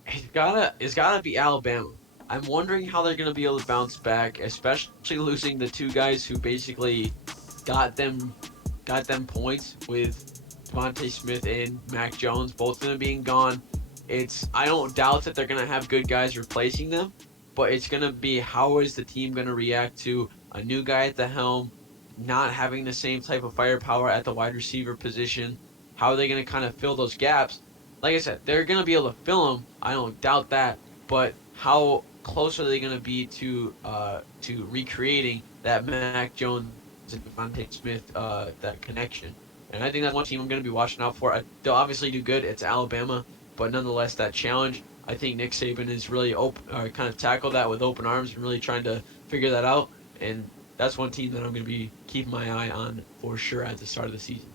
it's gotta be Alabama. I'm wondering how they're going to be able to bounce back, especially losing the two guys who basically got them points with Devontae Smith and Mac Jones, both of them being gone. I don't doubt that they're gonna have good guys replacing them, but it's gonna be how is the team gonna react to a new guy at the helm, not having the same type of firepower at the wide receiver position. How are they gonna kind of fill those gaps? Like I said, they're gonna be able to fill them. I don't doubt that, but how close are they gonna be to recreating that Mac Jones and Devontae Smith that connection? And I think that's one team I'm going to be watching out for. They'll obviously do good. It's Alabama, but nonetheless, that challenge. I think Nick Saban is really kind of tackled that with open arms and really trying to figure that out. And that's one team that I'm going to be keeping my eye on for sure at the start of the season.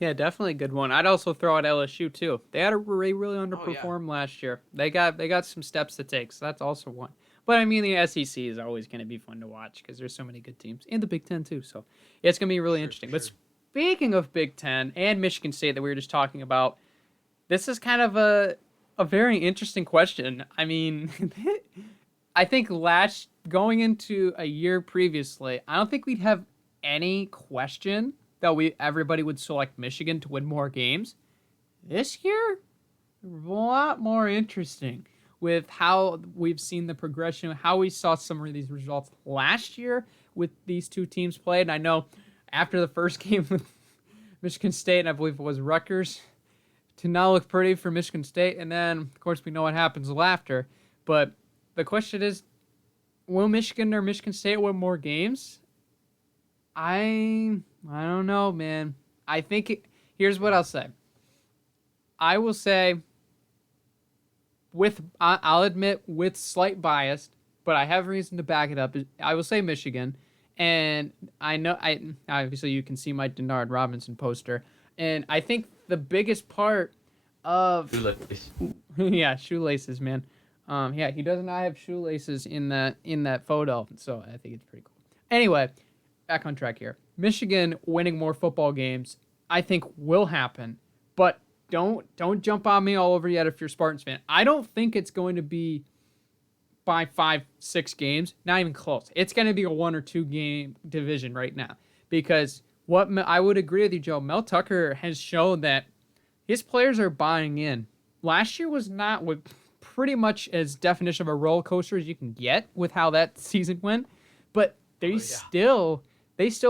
Yeah, definitely a good one. I'd also throw out LSU too. They really underperformed last year. They got some steps to take, so that's also one. But I mean, the SEC is always going to be fun to watch because there's so many good teams, and the Big Ten too. So it's going to be really interesting. But speaking of Big Ten and Michigan State that we were just talking about, this is kind of a very interesting question. I mean, I think going into a year previously, I don't think we'd have any question that everybody would select Michigan to win more games. This year, a lot more interesting with how we've seen the progression, how we saw some of these results last year with these two teams played. And I know after the first game with Michigan State, and I believe it was Rutgers, to not look pretty for Michigan State. And then, of course, we know what happens after. But the question is, will Michigan or Michigan State win more games? I don't know, man. I think here's what I'll say. I will say, I'll admit with slight bias, but I have reason to back it up. I will say Michigan, and I know obviously you can see my Denard Robinson poster, and I think the biggest part of shoelaces, man. He does not have shoelaces in that photo, so I think it's pretty cool. Anyway, back on track here. Michigan winning more football games, I think will happen, but don't jump on me all over yet if you're a Spartans fan. I don't think it's going to be by 5-6 games, not even close. It's going to be a 1 or 2 game division right now because I would agree with you, Joe. Mel Tucker has shown that his players are buying in. Last year was not with pretty much as definition of a roller coaster as you can get with how that season went, but they still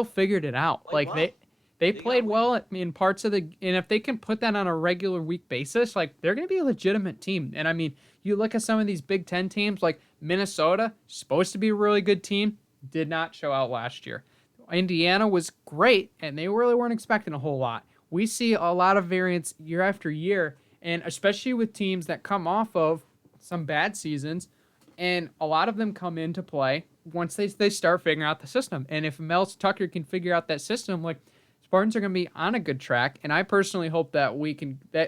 figured it out. Like they played well in parts of the, and if they can put that on a regular week basis, like they're going to be a legitimate team. And I mean, you look at some of these Big Ten teams, like Minnesota, supposed to be a really good team, did not show out last year. Indiana was great, and they really weren't expecting a whole lot. We see a lot of variance year after year, and especially with teams that come off of some bad seasons, and a lot of them come into play once they start figuring out the system. And if Mel Tucker can figure out that system, like Spartans are going to be on a good track. And I personally hope that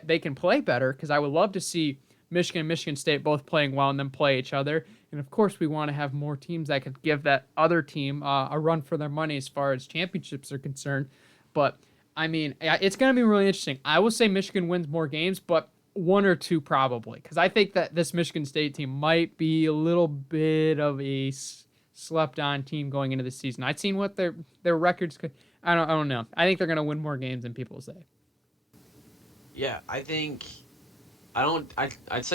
they can play better because I would love to see Michigan and Michigan State both playing well and then play each other. And of course, we want to have more teams that could give that other team a run for their money as far as championships are concerned. But I mean, it's going to be really interesting. I will say Michigan wins more games, but 1 or 2 probably, because I think that this Michigan State team might be a little bit of a slept-on team going into the season. I've seen what their records could. I don't know. I think they're going to win more games than people say. Yeah, I'd say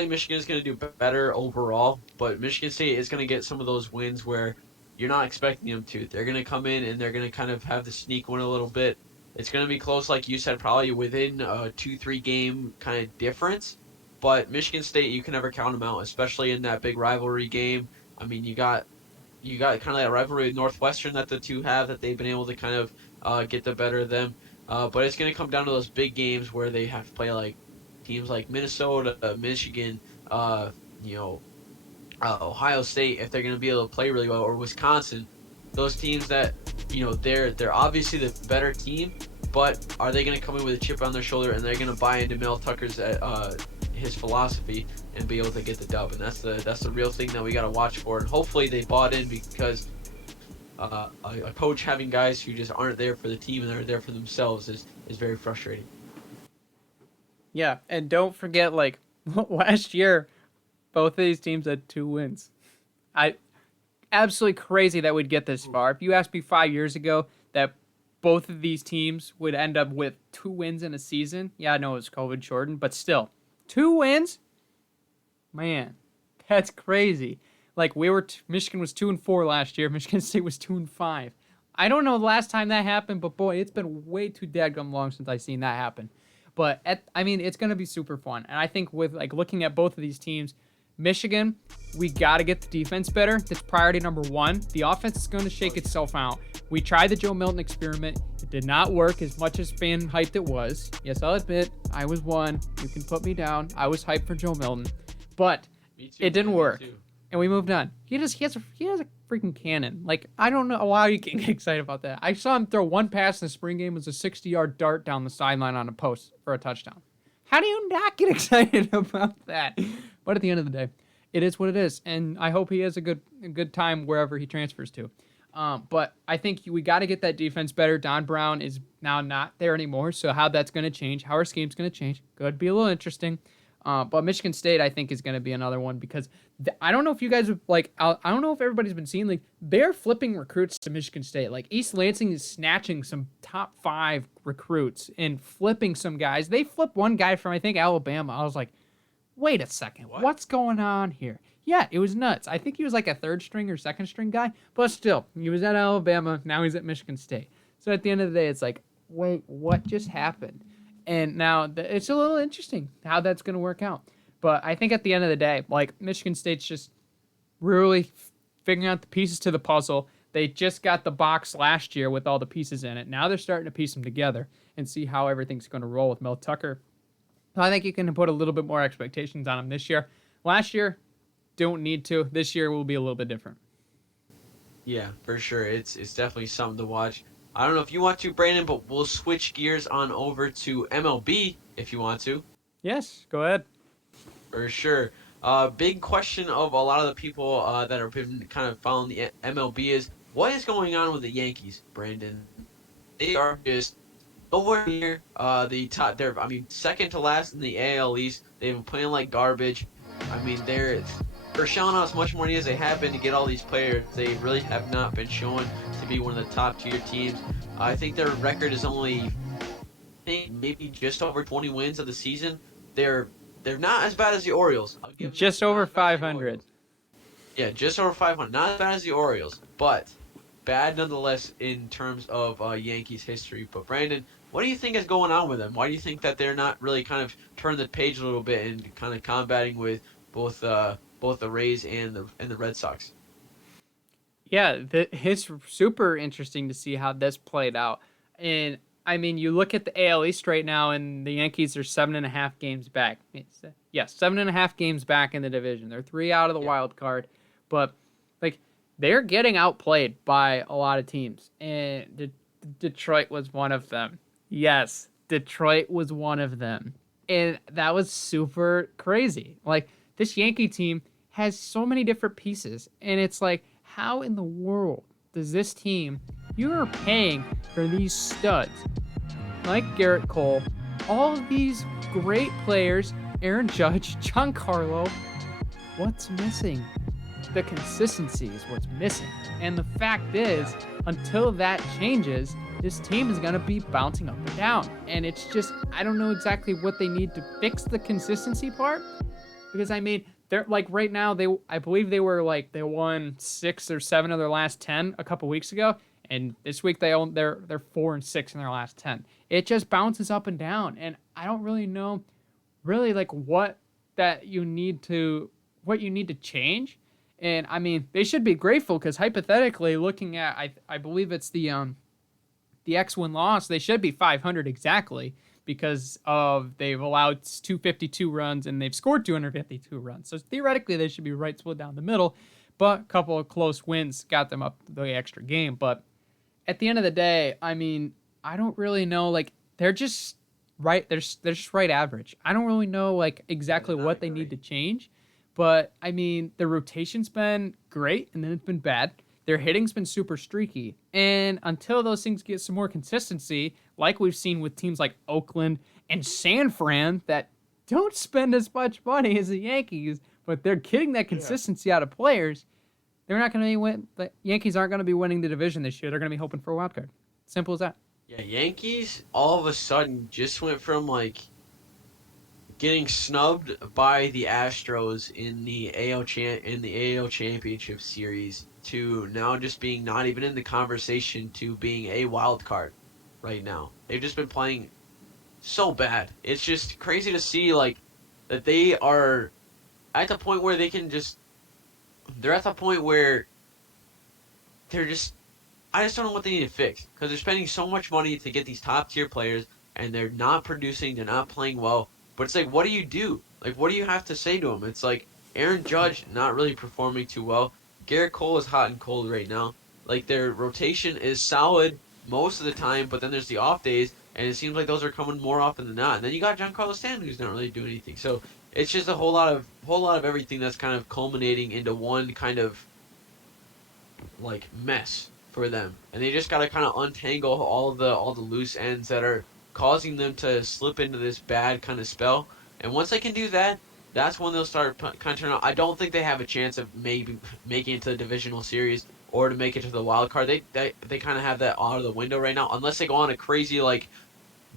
Michigan is going to do better overall, but Michigan State is going to get some of those wins where you're not expecting them to. They're going to come in and they're going to kind of have the sneak win a little bit. It's going to be close, like you said, probably within a 2-3 game kind of difference. But Michigan State, you can never count them out, especially in that big rivalry game. I mean, you got kind of that rivalry with Northwestern that the two have, that they've been able to kind of get the better of them. But it's going to come down to those big games where they have to play like teams like Minnesota, Michigan, Ohio State, if they're going to be able to play really well, or Wisconsin. Those teams that, they're obviously the better team, but are they going to come in with a chip on their shoulder and they're going to buy into Mel Tucker's his philosophy and be able to get the dub? And that's the real thing that we got to watch for. And hopefully they bought in, because a coach having guys who just aren't there for the team and they're there for themselves is very frustrating. Yeah, and don't forget, like, last year, both of these teams had 2 wins. Absolutely crazy that we'd get this far. If you asked me 5 years ago that both of these teams would end up with 2 wins in a season, yeah, I know it was COVID shortened, but still, 2 wins? Man, that's crazy. Like, Michigan was 2-4 last year. Michigan State was 2-5. I don't know the last time that happened, but boy, it's been way too dadgum long since I've seen that happen. But it's going to be super fun. And I think with looking at both of these teams, Michigan, we got to get the defense better. That's priority number 1. The offense is going to shake itself out. We tried the Joe Milton experiment. It did not work as much as fan hyped it was. Yes, I'll admit, I was one. You can put me down. I was hyped for Joe Milton. But it didn't work. And we moved on. He has a freaking cannon. Like, I don't know why you can get excited about that. I saw him throw one pass in the spring game. It was a 60-yard dart down the sideline on a post for a touchdown. How do you not get excited about that? But at the end of the day, it is what it is. And I hope he has a good time wherever he transfers to. But I think we got to get that defense better. Don Brown is now not there anymore. So how that's going to change, how our scheme's going to change, could be a little interesting. But Michigan State, I think, is going to be another one because I don't know if you guys I don't know if everybody's been seeing, like, they're flipping recruits to Michigan State. Like, East Lansing is snatching some top 5 recruits and flipping some guys. They flipped one guy from, I think, Alabama. I was like, wait a second, what's going on here? Yeah, it was nuts. I think he was like a 3rd string or 2nd string guy, but still, he was at Alabama. Now he's at Michigan State. So at the end of the day, it's like, wait, what just happened? And now it's a little interesting how that's going to work out. But I think at the end of the day, like, Michigan State's just really figuring out the pieces to the puzzle. They just got the box last year with all the pieces in it. Now they're starting to piece them together and see how everything's going to roll with Mel Tucker. So I think you can put a little bit more expectations on him this year. Last year, don't need to. This year will be a little bit different. Yeah, for sure. It's definitely something to watch. I don't know if you want to, Brandon, but we'll switch gears on over to MLB if you want to. Yes, go ahead. For sure. Big question of a lot of the people that have been kind of following the MLB is, what is going on with the Yankees, Brandon? They are just nowhere near the top. They're, I mean, second to last in the AL East. They've been playing like garbage. I mean, they're shelling out as much money as they have been to get all these players. They really have not been shown to be one of the top tier teams. I think their record is only, I think, maybe just over 20 wins of the season. They're they're not as bad as the Orioles. I'll give them that. Just They're not over as bad as the 500. Orioles. Yeah, just over 500. Not as bad as the Orioles, but bad nonetheless in terms of Yankees history. But Brandon, what do you think is going on with them? Why do you think that they're not really kind of turning the page a little bit and kind of combating with both the Rays and the Red Sox? Yeah, it's super interesting to see how this played out. And I mean, you look at the AL East right now, and the Yankees are 7.5 games back. Yeah, 7.5 games back in the division. They're 3 out of the Yeah, wild card, but like they're getting outplayed by a lot of teams, and Detroit was one of them. Yes, Detroit was one of them, and that was super crazy. Like this Yankee team has so many different pieces, and it's like, how in the world does this team? You are paying for these studs like Garrett Cole, all of these great players, Aaron Judge, Giancarlo. What's missing? The consistency is what's missing. And the fact is, until that changes, this team is going to be bouncing up and down. And it's just, I don't know exactly what they need to fix the consistency part. Because, I mean, they're like right now, I believe they won 6 or 7 of their last 10 a couple weeks ago. And this week they're 4-6 in their last 10. It just bounces up and down. And I don't really know really like what you need to change. And I mean, they should be grateful because hypothetically, looking at I believe it's the X1 loss, they should be 500 exactly because of they've allowed 252 runs and they've scored 252 runs. So theoretically, they should be right split down the middle. But a couple of close wins got them up the extra game. But at the end of the day, I mean, I don't really know. Like they're just right. They're just right average. I don't really know like exactly they're what not they need great. to change. But I mean, the rotation's been great, and then it's been bad. Their hitting's been super streaky, and until those things get some more consistency, like we've seen with teams like Oakland and San Fran that don't spend as much money as the Yankees, but they're getting that Yeah. consistency out of players. They're not going to win. The Yankees aren't going to be winning the division this year. They're going to be hoping for a wild card. Simple as that. Yeah, Yankees all of a sudden just went from like getting snubbed by the Astros in the AL Championship Series to now just being not even in the conversation to being a wild card right now. They've just been playing so bad. It's just crazy to see like that they are at the point where they're at the point where they're just I just don't know what they need to fix because they're spending so much money to get these top tier players and they're not producing, they're not playing well. But it's like, what do you do? Like, what do you have to say to them? It's like Aaron Judge not really performing too well. Garrett Cole is hot and cold right now. Like their rotation is solid most of the time, but then there's the off days, and it seems like those are coming more often than not. And then you got Giancarlo Stanton who's not really doing anything. So it's just a whole lot of everything that's kind of culminating into one kind of like mess for them, and they just got to kind of untangle all the loose ends that are causing them to slip into this bad kind of spell. And once they can do that, that's when they'll start kind of turn out. I don't think they have a chance of maybe making it to the divisional series or to make it to the wild card. They kind of have that out of the window right now, unless they go on a crazy like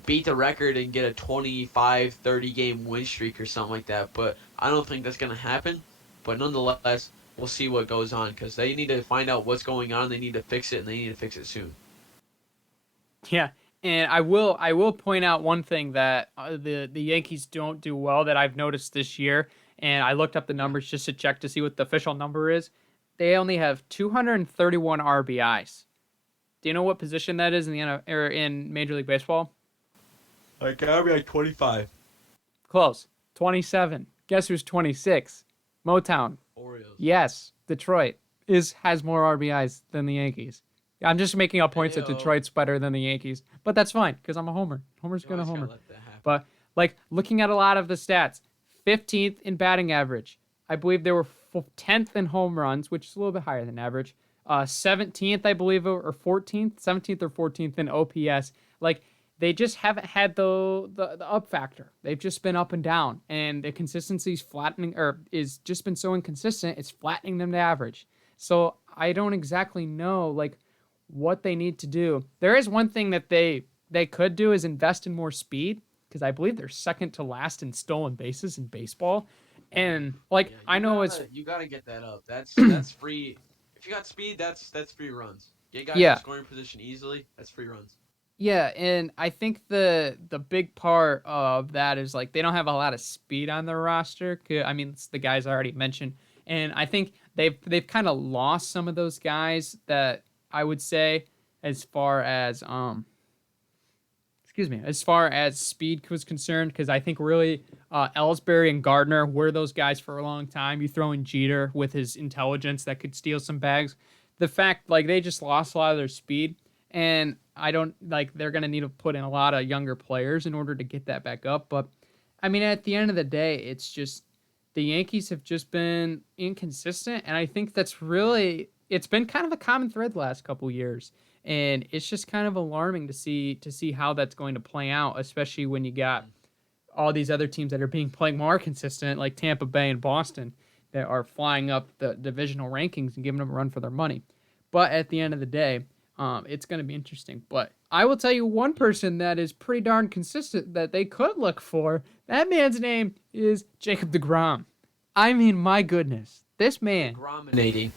beat the record and get a 25, 30 game win streak or something like that. But I don't think that's going to happen. But nonetheless, we'll see what goes on because they need to find out what's going on. They need to fix it, and they need to fix it soon. Yeah, and I will point out one thing that the Yankees don't do well that I've noticed this year, and I looked up the Yeah. numbers just to check to see what the official number is. They only have 231 RBIs. Do you know what position that is in the or in Major League Baseball? Like gotta be like 25. Close. 27. Guess who's 26? Motown. Orioles. Yes, Detroit has more RBIs than the Yankees. I'm just making up points that Ayo. Detroit's better than the Yankees, but that's fine because I'm a homer. Homer's You gonna always gotta homer. let that happen. But like looking at a lot of the stats, 15th in batting average. I believe they were 10th in home runs, which is a little bit higher than average. 17th, I believe, or 14th, 17th or 14th in OPS. Like, they just haven't had the up factor. They've just been up and down, and the consistency's flattening, or is just been so inconsistent, it's flattening them to average. So I don't exactly know like what they need to do. There is one thing that they could do is invest in more speed, because I believe they're second to last in stolen bases in baseball. And like Yeah, I know it's you gotta get that up. That's free. If you got speed, that's free runs. Get guys in yeah, scoring position easily. That's free runs. yeah, and I think the big part of that is like they don't have a lot of speed on their roster. I mean, it's the guys I already mentioned, and I think they've kind of lost some of those guys that I would say as far as as far as speed was concerned, because I think really Ellsbury and Gardner were those guys for a long time. You throw in Jeter with his intelligence that could steal some bags. The fact, like, they just lost a lot of their speed, and I don't, like, they're going to need to put in a lot of younger players in order to get that back up. But, I mean, at the end of the day, it's just the Yankees have just been inconsistent, and I think that's really, it's been kind of a common thread the last couple years. And it's just kind of alarming to see how that's going to play out, especially when you got all these other teams that are being playing more consistent, like Tampa Bay and Boston, that are flying up the divisional rankings and giving them a run for their money. But at the end of the day, it's going to be interesting. But I will tell you one person that is pretty darn consistent that they could look for. That man's name is Jacob deGrom. I mean, my goodness, this man. Degrominating.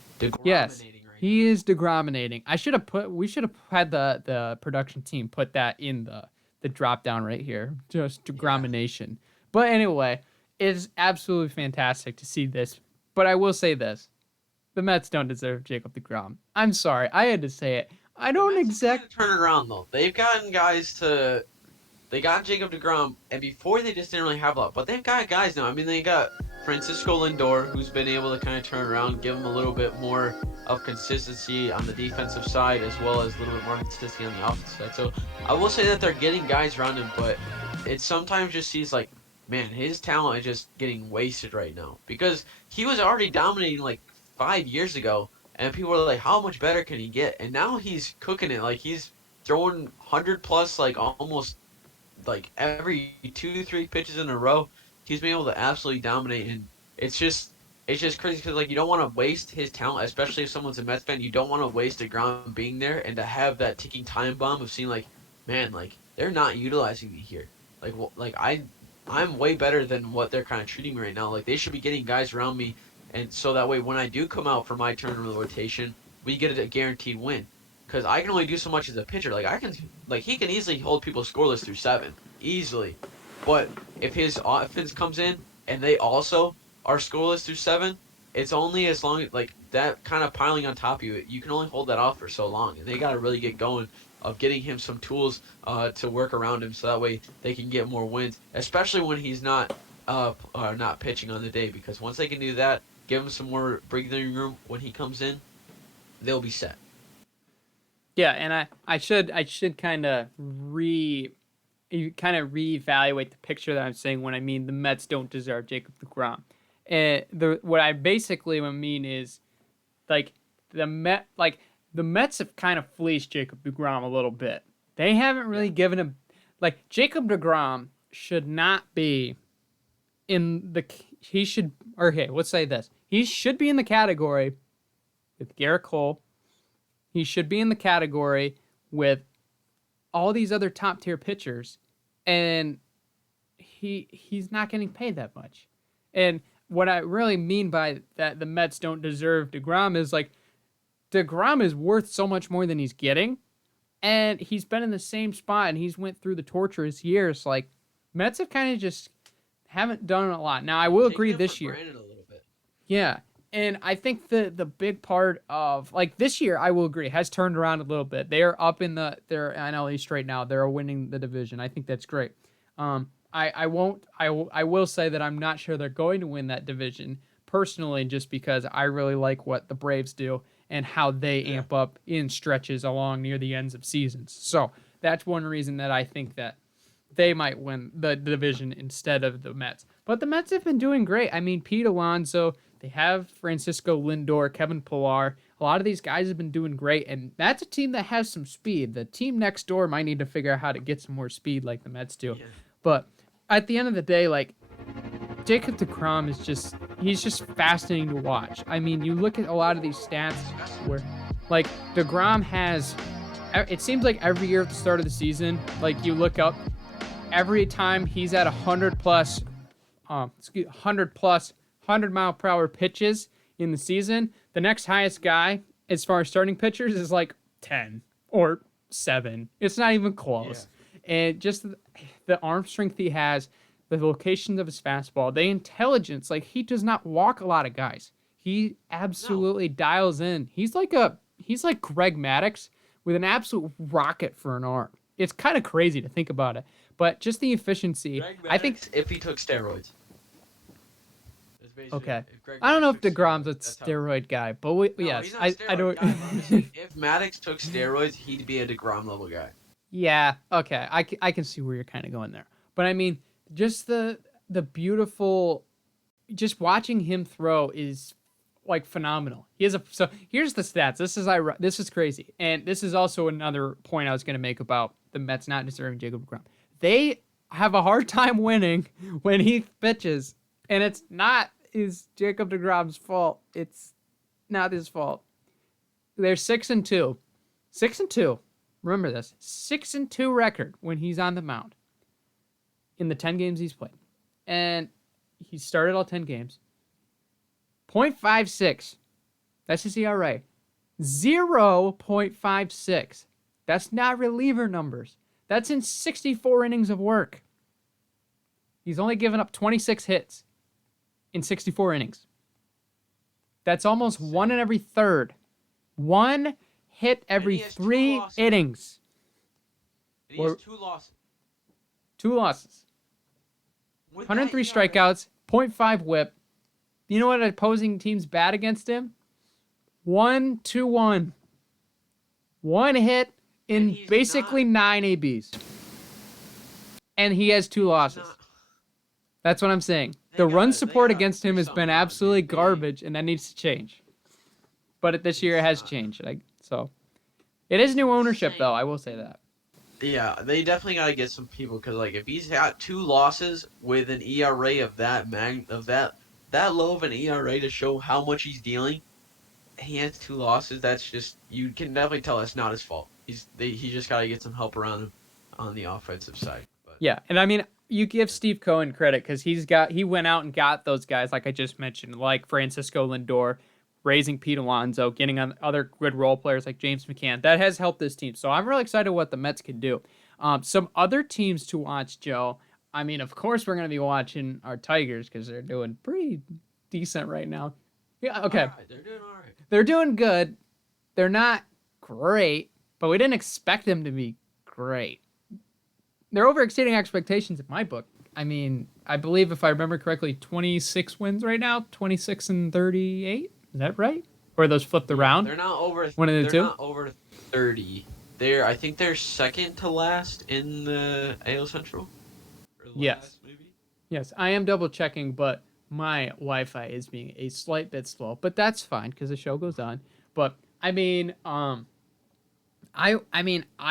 Yes. Degrominating right He now. is degrominating. We should have had the production team put that in the drop down right here. Just degromination. But anyway, it's absolutely fantastic to see this. But I will say this. The Mets don't deserve Jacob deGrom. I'm sorry. I had to say it. I The don't Mets have kind exact of turned it around though. They've gotten guys to. They got Jacob deGrom, and before they just didn't really have a lot, but they've got guys now. I mean, they got Francisco Lindor, who's been able to kind of turn around, give him a little bit more of consistency on the defensive side, as well as a little bit more consistency on the offensive side. So I will say that they're getting guys around him, but it sometimes just seems like, man, his talent is just getting wasted right now because he was already dominating like 5 years ago, and people were like, how much better can he get? And now he's cooking it, like he's throwing 100 plus, like almost like every 2-3 pitches in a row, he's been able to absolutely dominate, and it's just crazy because like you don't want to waste his talent, especially if someone's a Mets fan. You don't want to waste deGrom being there and to have that ticking time bomb of seeing like, man, like they're not utilizing me here. I'm way better than what they're kind of treating me right now. Like they should be getting guys around me, and so that way when I do come out for my turn in the rotation, we get a guaranteed win because I can only do so much as a pitcher. He can easily hold people scoreless through 7 easily, but if his offense comes in and they also are scoreless through 7, it's only as long as like that kind of piling on top of you. You can only hold that off for so long, and they got to really get going of getting him some tools to work around him, so that way they can get more wins, especially when he's not pitching on the day. Because once they can do that, give him some more breathing room when he comes in, they'll be set. yeah, and I should kind of reevaluate the picture that I'm saying when I mean the Mets don't deserve Jacob deGrom. And what I basically mean is like the Mets have kind of fleeced Jacob deGrom a little bit. They haven't really Yeah. given him like Jacob deGrom should not be in the he should or okay, let's say this. He should be in the category with Garrett Cole. He should be in the category with all these other top tier pitchers, and he's not getting paid that much. And what I really mean by that the Mets don't deserve deGrom is like deGrom is worth so much more than he's getting, and he's been in the same spot and he's went through the torturous years. Like Mets have kind of just haven't done a lot. Now I will Taking agree him for this year. granted a little bit. Yeah. And I think the big part of like this year, I will agree, has turned around a little bit. They are up in their NL East right now. They're winning the division. I think that's great. I will say that I'm not sure they're going to win that division personally, just because I really like what the Braves do and how they Yeah. amp up in stretches along near the ends of seasons. So that's one reason that I think that they might win the division instead of the Mets. But the Mets have been doing great. I mean, Pete Alonso They have Francisco Lindor, Kevin Pillar. A lot of these guys have been doing great, and that's a team that has some speed. The team next door might need to figure out how to get some more speed like the Mets do. Yeah. But at the end of the day, like, Jacob deGrom he's just fascinating to watch. I mean, you look at a lot of these stats where, like, deGrom has, it seems like every year at the start of the season, like, you look up, every time he's at 100 plus 100 mile per hour pitches in the season, the next highest guy as far as starting pitchers is like 10 or 7. It's not even close. Yeah. And just the arm strength he has, the locations of his fastball, the intelligence, like, he does not walk a lot of guys. He absolutely dials in. He's like Greg Maddux with an absolute rocket for an arm. It's kind of crazy to think about it, but just the efficiency. I think if he took steroids. Okay. I don't know if deGrom's a steroid guy, but yes, I don't. If Maddux took steroids, he'd be a deGrom level guy. Yeah. Okay. I can see where you're kind of going there, but I mean, just the beautiful, just watching him throw is like phenomenal. So here's the stats. This is crazy, and this is also another point I was going to make about the Mets not deserving Jacob deGrom. They have a hard time winning when he pitches, and it's not Jacob deGrom's fault. It's not his fault. They're 6-2. 6-2. Remember this. 6-2 record when he's on the mound in the 10 games he's played. And he started all 10 games. 0.56. That's his ERA. 0.56. That's not reliever numbers. That's in 64 innings of work. He's only given up 26 hits in 64 innings. That's almost 1 in every third. 1 hit every 3 innings. And he has 2 losses. 2 losses. 103 strikeouts, 0.5 whip. You know what opposing teams bat against him? 1-2-1. 1 hit in basically 9 ABs. And he has 2 losses. That's what I'm saying. The run support against him has been absolutely garbage, and that needs to change. But this year it has changed. So it is new ownership, though. I will say that. Yeah, they definitely got to get some people, because like if he's got 2 losses with an ERA of that low of an ERA to show how much he's dealing, he has 2 losses. That's just, you can definitely tell that's not his fault. He just got to get some help around him on the offensive side. But. Yeah, and I mean, you give Steve Cohen credit because he went out and got those guys like I just mentioned, like Francisco Lindor, raising Pete Alonso, getting on other good role players like James McCann. That has helped this team. So I'm really excited what the Mets can do. Some other teams to watch, Joe. I mean, of course, we're going to be watching our Tigers because they're doing pretty decent right now. Yeah, okay. All right, they're doing all right. They're doing good. They're not great, but we didn't expect them to be great. They're overexceeding expectations in my book. I mean, I believe if I remember correctly, 26 wins right now, 26-38. Is that right? Or are those flipped around? They're not over. One of the two. They're not over 30. I think they're second to last in the AL Central. Yes. Maybe? Yes, I am double checking, but my Wi-Fi is being a slight bit slow. But that's fine because the show goes on. But I mean, I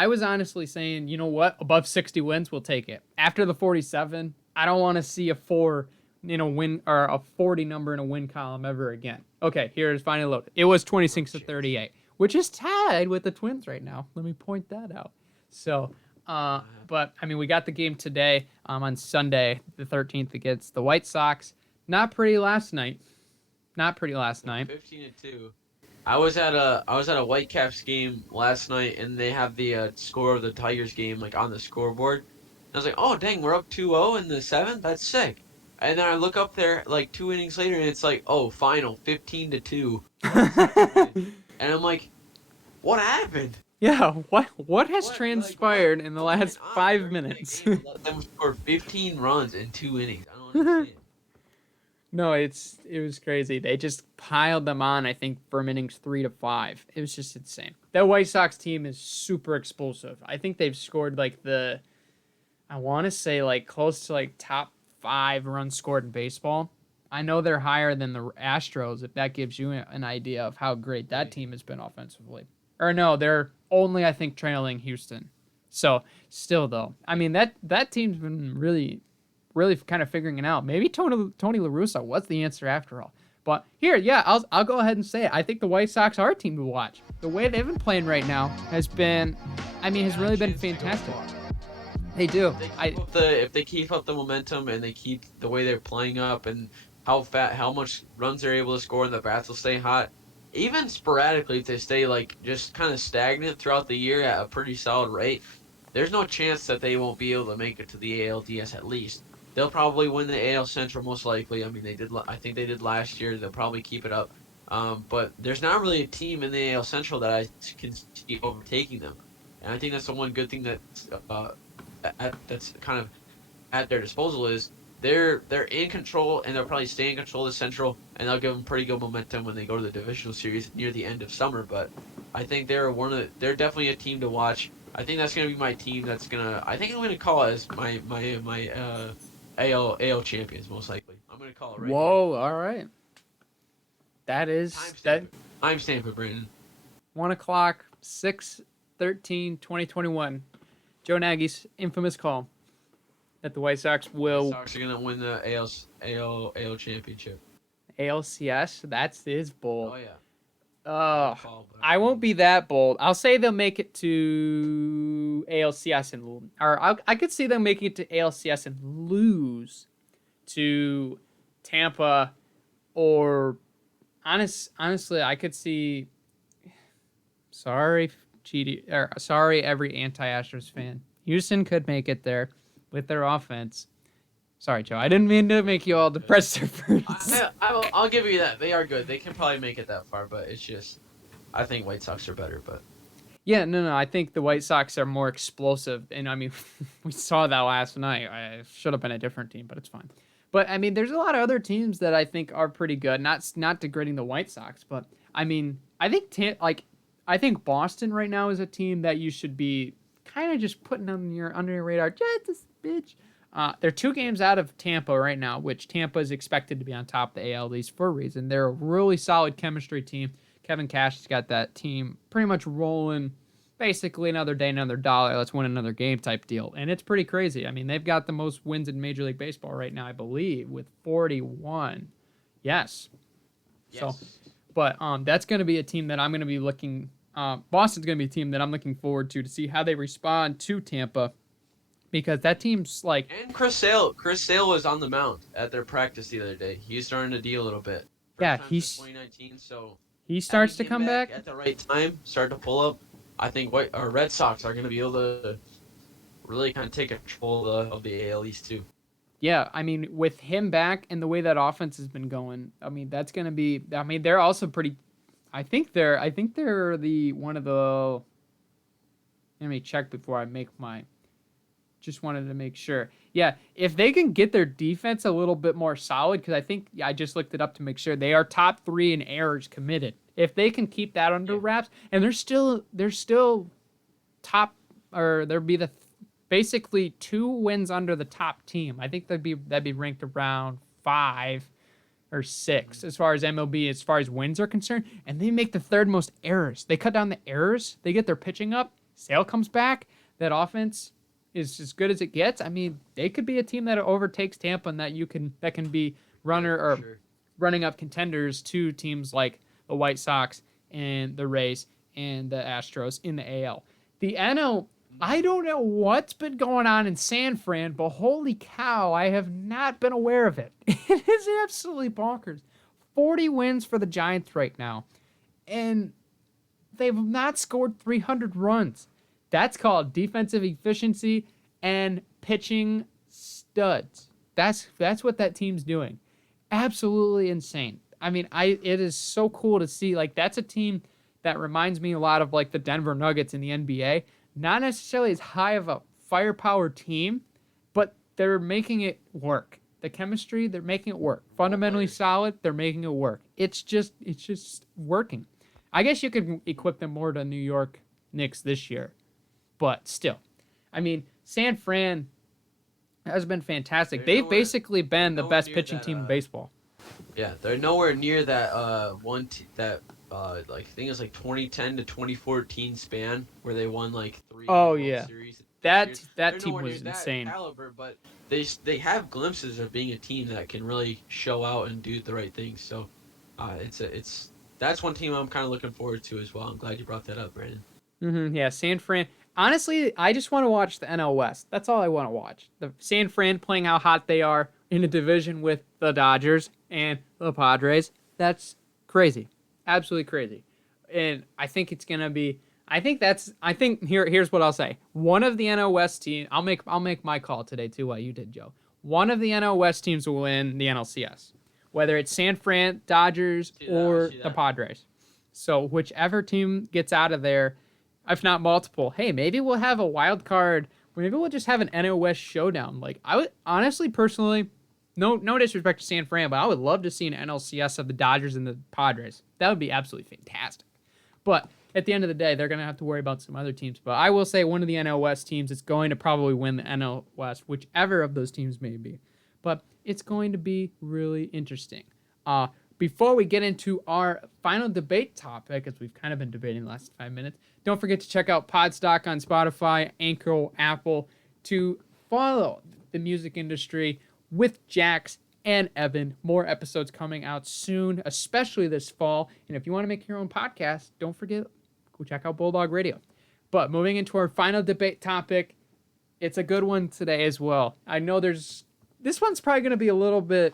was honestly saying, you know what? Above 60 wins, we'll take it. After the 47, I don't want to see a 4 in a win or a 40 number in a win column ever again. Okay, here is finally loaded. It was 26-38, which is tied with the Twins right now. Let me point that out. So, but I mean, we got the game today on Sunday, the 13th against the White Sox. Not pretty last night. 15-2. I was at a Whitecaps game last night, and they have the score of the Tigers game like on the scoreboard. I was like, oh dang, we're up 2-0 in the 7th. That's sick. And then I look up there like 2 innings later, and it's like, oh, final 15-2. And I'm like, what happened? Yeah, what has transpired in the last 5 minutes? Let them score 15 runs in 2 innings. I don't understand. No, it was crazy. They just piled them on, I think, from innings 3 to 5. It was just insane. That White Sox team is super explosive. I think they've scored like I want to say like close to like top 5 runs scored in baseball. I know they're higher than the Astros, if that gives you an idea of how great that Right. team has been offensively. Or no, they're only, I think, trailing Houston. So still, though, I mean that team's been really kind of figuring it out. Maybe Tony La Russa was the answer after all. But here, yeah, I'll go ahead and say it. I think the White Sox are a team to watch. The way they've been playing right now has really been fantastic. They do. If they keep up the momentum and they keep the way they're playing up and how much runs they're able to score and the bats will stay hot, even sporadically if they stay like just kind of stagnant throughout the year at a pretty solid rate, there's no chance that they won't be able to make it to the ALDS at least. They'll probably win the AL Central most likely. I mean, they did. I think they did last year. They'll probably keep it up. But there's not really a team in the AL Central that I can see overtaking them, and I think that's the one good thing that's kind of at their disposal is they're in control and they'll probably stay in control of the Central and they'll give them pretty good momentum when they go to the divisional series near the end of summer. But I think they're definitely a team to watch. I think that's gonna be my team. I think I'm gonna call it as my AL champions most likely. I'm gonna call it right Whoa! All right. That here. is that. Timestamp it, Brandon. 1:00, 6/13/2021. Joe Nagy's infamous call that the White Sox will Sox are gonna win the AL championship. ALCS. That's his bold. Oh yeah. I won't be that bold. I'll say they'll make it to ALCS I could see them making it to ALCS and lose to Tampa, or honestly, I could see. Sorry, every anti-Astros fan. Houston could make it there with their offense. Sorry, Joe. I didn't mean to make you all depressed at first. I'll give you that. They are good. They can probably make it that far, but it's just, I think White Sox are better. But Yeah, no. I think the White Sox are more explosive, and I mean, we saw that last night. I should have been a different team, but it's fine. But I mean, there's a lot of other teams that I think are pretty good. Not degrading the White Sox, but I mean, I think Boston right now is a team that you should be kind of just putting under your radar. Just a bitch. They're 2 games out of Tampa right now, which Tampa is expected to be on top of the AL East for a reason. They're a really solid chemistry team. Kevin Cash has got that team pretty much rolling, basically another day, another dollar, let's win another game type deal. And it's pretty crazy. I mean, they've got the most wins in Major League Baseball right now, I believe, with 41. Yes. So, but that's going to be a team that I'm going to be looking. Boston's going to be a team that I'm looking forward to see how they respond to Tampa. Because that team's like... And Chris Sale was on the mound at their practice the other day. He's starting to deal a little bit. He's 2019, so he starts to come back at the right time, start to pull up. I think Red Sox are going to be able to really kind of take control of the AL East too. Yeah, I mean, with him back and the way that offense has been going, I mean, that's going to be... I mean, they're also pretty... I think they're the one of the... Let me check before I make my... Just wanted to make sure. Yeah, if they can get their defense a little bit more solid, because I just looked it up to make sure they are top 3 in errors committed. If they can keep that under wraps, and they're still top, or there'd be basically 2 wins under the top team. I think that'd be ranked around 5 or 6 as far as MLB, as far as wins are concerned, and they make the 3rd most errors. They cut down the errors. They get their pitching up. Sale comes back. That offense is as good as it gets. I mean, they could be a team that overtakes Tampa and that can be running up contenders to teams like the White Sox and the Rays and the Astros in the AL. The NL, I don't know what's been going on in San Fran, but holy cow, I have not been aware of it. It is absolutely bonkers. 40 wins for the Giants right now, and they've not scored 300 runs. That's called defensive efficiency and pitching studs. That's what that team's doing. Absolutely insane. I mean, it is so cool to see. Like, that's a team that reminds me a lot of like the Denver Nuggets in the NBA. Not necessarily as high of a firepower team, but they're making it work. The chemistry, they're making it work. Fundamentally solid, they're making it work. It's just working. I guess you could equip them more to New York Knicks this year. But still, I mean, San Fran has been fantastic. They've basically been the best pitching team in baseball. Yeah, they're nowhere near that like I think it was like 2010 to 2014 span where they won like three Oh World yeah, Series in 6 years. that They're team nowhere near was that insane. caliber, but they have glimpses of being a team that can really show out and do the right things. So, it's that's one team I'm kind of looking forward to as well. I'm glad you brought that up, Brandon. Yeah, San Fran. Honestly, I just want to watch the NL West. That's all I want to watch. The San Fran playing how hot they are in a division with the Dodgers and the Padres. That's crazy. Absolutely crazy. And I think it's gonna be. Here's what I'll say. One of the NL West team. I'll make my call today too. What you did, Joe. One of the NL West teams will win the NLCS, whether it's San Fran, Dodgers, See that? I or see the that. Padres. So whichever team gets out of there, if not multiple, hey, maybe we'll have a wild card. Maybe we'll just have an NL West showdown. Like I would honestly, personally, no disrespect to San Fran, but I would love to see an NLCS of the Dodgers and the Padres. That would be absolutely fantastic. But at the end of the day, they're going to have to worry about some other teams. But I will say one of the NL West teams is going to probably win the NL West, whichever of those teams may be. But it's going to be really interesting. Before we get into our final debate topic, as we've kind of been debating the last 5 minutes, don't forget to check out PodStock on Spotify, Anchor, Apple to follow the music industry with Jax and Evan. More episodes coming out soon, especially this fall. And if you want to make your own podcast, don't forget, go check out Bulldog Radio. But moving into our final debate topic, it's a good one today as well. I know this one's probably going to be a little bit,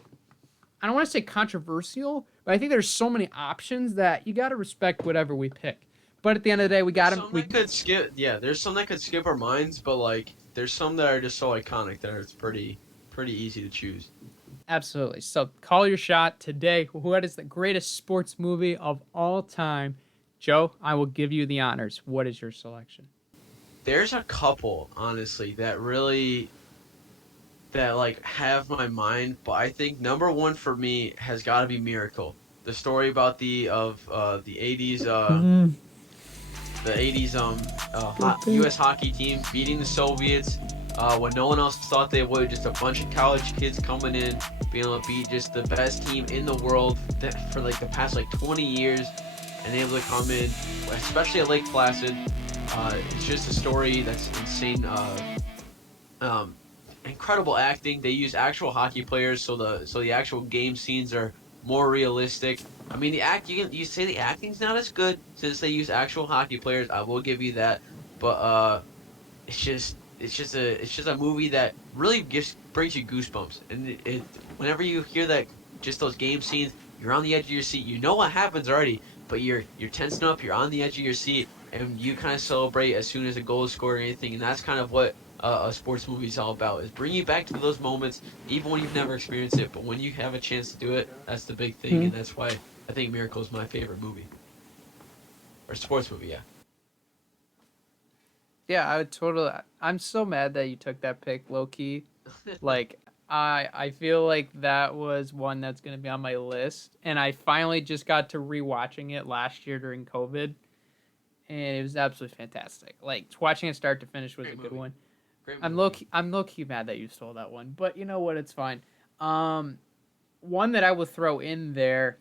I don't want to say controversial, but I think there's so many options that you got to respect whatever we pick. But at the end of the day, we got There's them. some that could skip. Yeah, there's some that could skip our minds, but like there's some that are just so iconic that it's pretty easy to choose. Absolutely. So call your shot today. What is the greatest sports movie of all time? Joe, I will give you the honors. What is your selection? There's a couple, honestly, that like have my mind, but I think number one for me has got to be Miracle. The story about the 80s U.S. hockey team beating the Soviets when no one else thought they would. Just a bunch of college kids coming in, being able to beat just the best team in the world that for like the past like 20 years, and able to come in, especially at Lake Placid. It's just a story that's insane. Um, Incredible acting. They use actual hockey players, so the actual game scenes are more realistic. I mean, you say the acting's not as good since they use actual hockey players. I will give you that, but it's just a movie that really just brings you goosebumps. And whenever you hear that, just those game scenes, you're on the edge of your seat. You know what happens already, but you're tensing up. You're on the edge of your seat, and you kind of celebrate as soon as a goal is scored or anything. And that's kind of what a sports movie is all about: is bring you back to those moments, even when you've never experienced it. But when you have a chance to do it, that's the big thing, Hmm. and that's why I think Miracle is my favorite movie or sports movie. Yeah. Yeah, I would totally. I'm so mad that you took that pick, low key. Like, I feel like that was one that's gonna be on my list, and I finally just got to rewatching it last year during COVID, and it was absolutely fantastic. Like watching it start to finish was a Great good movie. one. Great I'm movie. low key mad that you stole that one, but you know what? It's fine. Um, One that I will throw in there.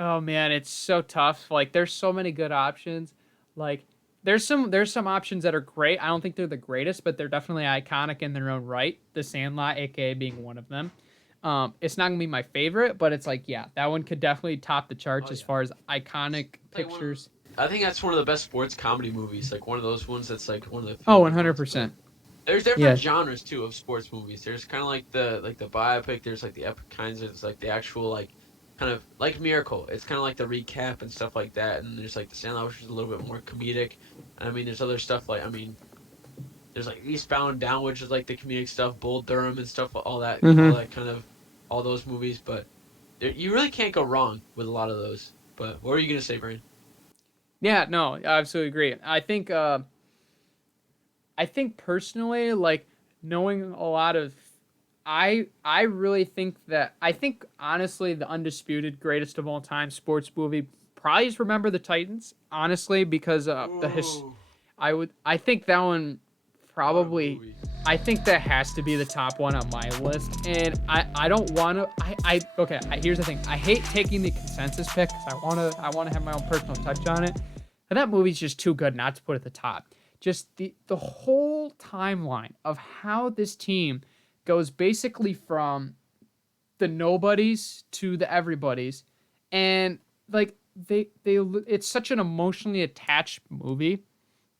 Oh man, it's so tough. Like there's so many good options. Like there's some options that are great. I don't think they're the greatest, but they're definitely iconic in their own right. The Sandlot, aka being one of them. It's not gonna be my favorite, but it's like yeah, that one could definitely top the charts Oh as yeah. far as iconic It's like one of pictures. I think that's one of the best sports comedy movies. Like one of those ones that's like one of the Oh, few one good hundred ones. But percent. there's different Yeah. genres too of sports movies. There's kind of like the biopic. There's like the epic kinds. There's like the actual like kind of like Miracle. It's kind of like the recap and stuff like that. And there's like the Sandlot, which is a little bit more comedic. And I mean, there's other stuff like there's like Eastbound and Down, which is like the comedic stuff. Bull Durham and stuff. All Mm-hmm. that kind of all those movies. But you really can't go wrong with a lot of those. But what are you gonna say, Brian? Yeah. No, I absolutely agree. I think personally, like knowing a lot of, I really think that I think honestly the undisputed greatest of all time sports movie probably is Remember the Titans. Honestly, because Ooh. I think that one probably, movie. I think that has to be the top one on my list. And I don't want to, okay, here's the thing. I hate taking the consensus pick because I want to have my own personal touch on it. But that movie's just too good not to put at the top. Just the whole timeline of how this team goes basically from the nobodies to the everybodies, and like they it's such an emotionally attached movie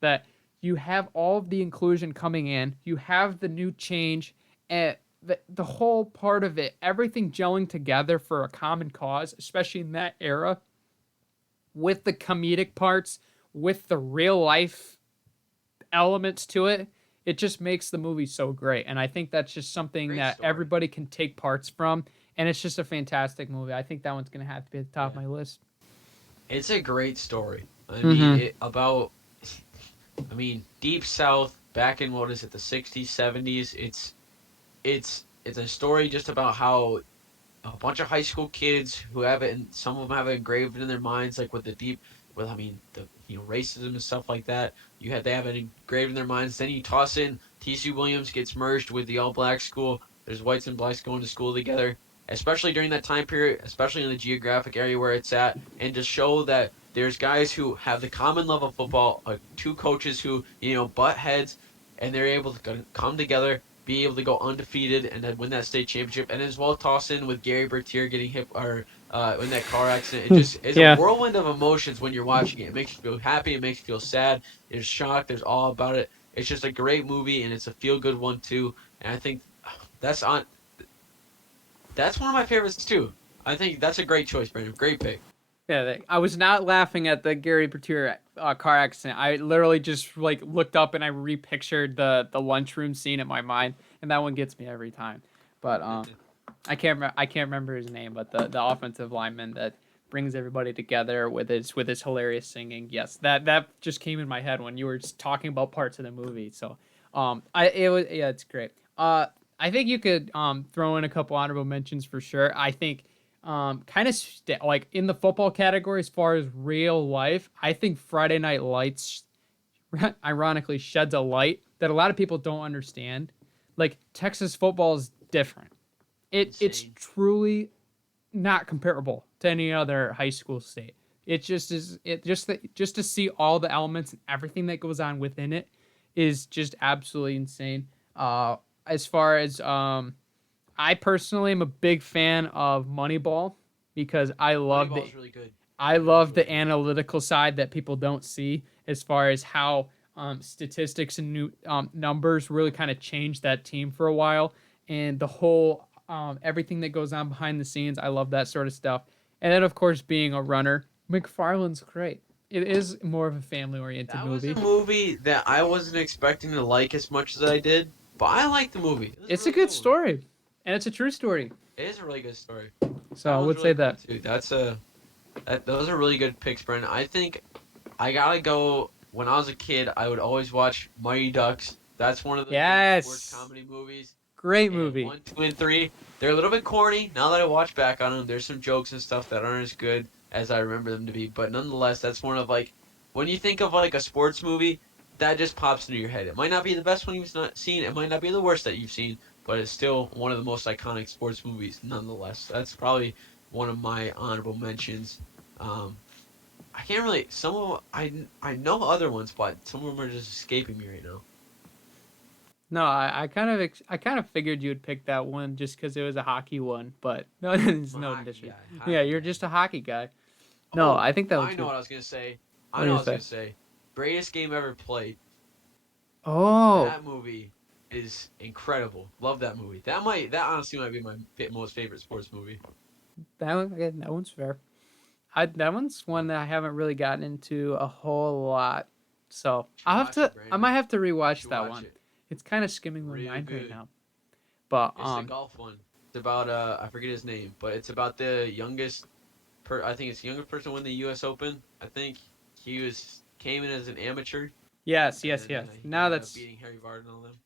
that you have all of the inclusion coming in, you have the new change, and the whole part of it, everything gelling together for a common cause, especially in that era, with the comedic parts, with the real life elements to it. It just makes the movie so great. And I think that's just something Great that story. everybody can take parts from. And it's just a fantastic movie. I think that one's going to have to be at the top of my list. It's a great story. I mean, Deep South back in what is it, the 60s, 70s. It's a story just about how a bunch of high school kids who have it, and some of them have it engraved in their minds, like with the deep, with I mean the racism and stuff like that. They have it engraved in their minds. Then you toss in T.C. Williams gets merged with the all black school. There's whites and blacks going to school together, especially during that time period, especially in the geographic area where it's at, and to show that there's guys who have the common love of football, two coaches who butt heads, and they're able to come together, be able to go undefeated and then win that state championship, and as well toss in with Gary Bertier getting hit or in that car accident. It just is a Yeah. whirlwind of emotions when you're watching it. It makes you feel happy, it makes you feel sad, there's shock, there's all about it. It's just a great movie, and it's a feel good one too. And I think that's on. That's one of my favorites too. I think that's a great choice, Brandon. Great pick. Yeah, I was not laughing at the Gary Bertier car accident. I literally just like looked up and I repictured the lunchroom scene in my mind, and that one gets me every time. But I can't remember his name, but the offensive lineman that brings everybody together with his hilarious singing. Yes, that just came in my head when you were just talking about parts of the movie. So it's great. I think you could throw in a couple honorable mentions for sure. I think kind of like in the football category as far as real life, I think Friday Night Lights ironically sheds a light that a lot of people don't understand. Like Texas football is different. It's truly not comparable to any other high school state. It just is. It just to see all the elements and everything that goes on within it is just absolutely insane. As far as I personally am a big fan of Moneyball because Moneyball's really good. I love the analytical side that people don't see as far as how statistics and new numbers really kind of changed that team for a while, and the whole everything that goes on behind the scenes. I love that sort of stuff. And then, of course, being a runner, McFarlane's great. It is more of a family-oriented movie. That was a movie that I wasn't expecting to like as much as I did, but I liked the movie. It's a good story, and it's a true story. It is a really good story. So I would say that. Too. Those are really good picks, Brendan. I think I gotta go. When I was a kid, I would always watch Mighty Ducks. That's one of the sports comedy movies. Great movie. 1, 2, and 3. They're a little bit corny. Now that I watch back on them, there's some jokes and stuff that aren't as good as I remember them to be. But nonetheless, that's one of like when you think of like a sports movie, that just pops into your head. It might not be the best one you've not seen. It might not be the worst that you've seen, but it's still one of the most iconic sports movies. Nonetheless, that's probably one of my honorable mentions. I can't really. Some of I know other ones, but some of them are just escaping me right now. No, I kind of figured you'd pick that one just because it was a hockey one, but no, it's no disrespect. Yeah, you're just a hockey guy. No, I think that was. I know what I was gonna say. I know what I was gonna say. Greatest game ever played. Oh. That movie is incredible. Love that movie. That honestly might be my most favorite sports movie. That one's fair. That one's one that I haven't really gotten into a whole lot, so I might have to rewatch that one. It's kind of skimming my mind right now. But it's the golf one. It's about I forget his name, but it's about the youngest. I think it's the youngest person to win the U.S. Open. I think he came in as an amateur. Yes. Now that's beating Harry Vard and all them.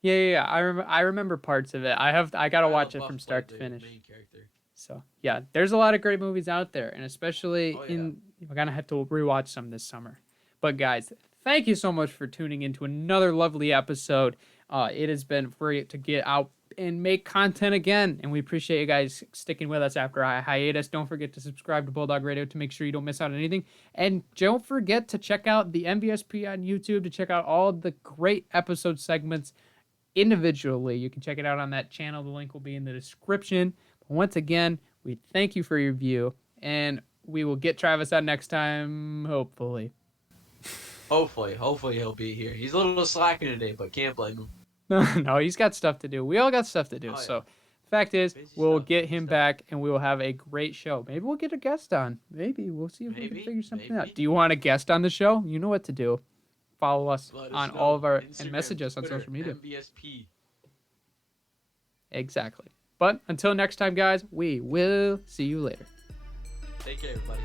Yeah. I remember parts of it. I gotta watch it from start to finish. Main character. So yeah, there's a lot of great movies out there, and especially we're gonna have to rewatch some this summer. But guys, thank you so much for tuning into another lovely episode. It has been great to get out and make content again, and we appreciate you guys sticking with us after a hiatus. Don't forget to subscribe to Bulldog Radio to make sure you don't miss out on anything, and don't forget to check out the MVSP on YouTube to check out all the great episode segments individually. You can check it out on that channel. The link will be in the description. But once again, we thank you for your view, and we will get Travis on next time, hopefully. Hopefully he'll be here. He's a little slacking today, but can't blame him. No, he's got stuff to do. We all got stuff to do. Oh, yeah. So, the fact is, Busy we'll stuff, get busy him stuff. back, and we will have a great show. Maybe we'll get a guest on. Maybe we'll see if we can Maybe, figure something maybe. out. Do you want a guest on the show? You know what to do. Follow us Let us on know. all of our Instagram, and message us on Twitter, social media. MVSP. Exactly. But until next time, guys, we will see you later. Take care, everybody.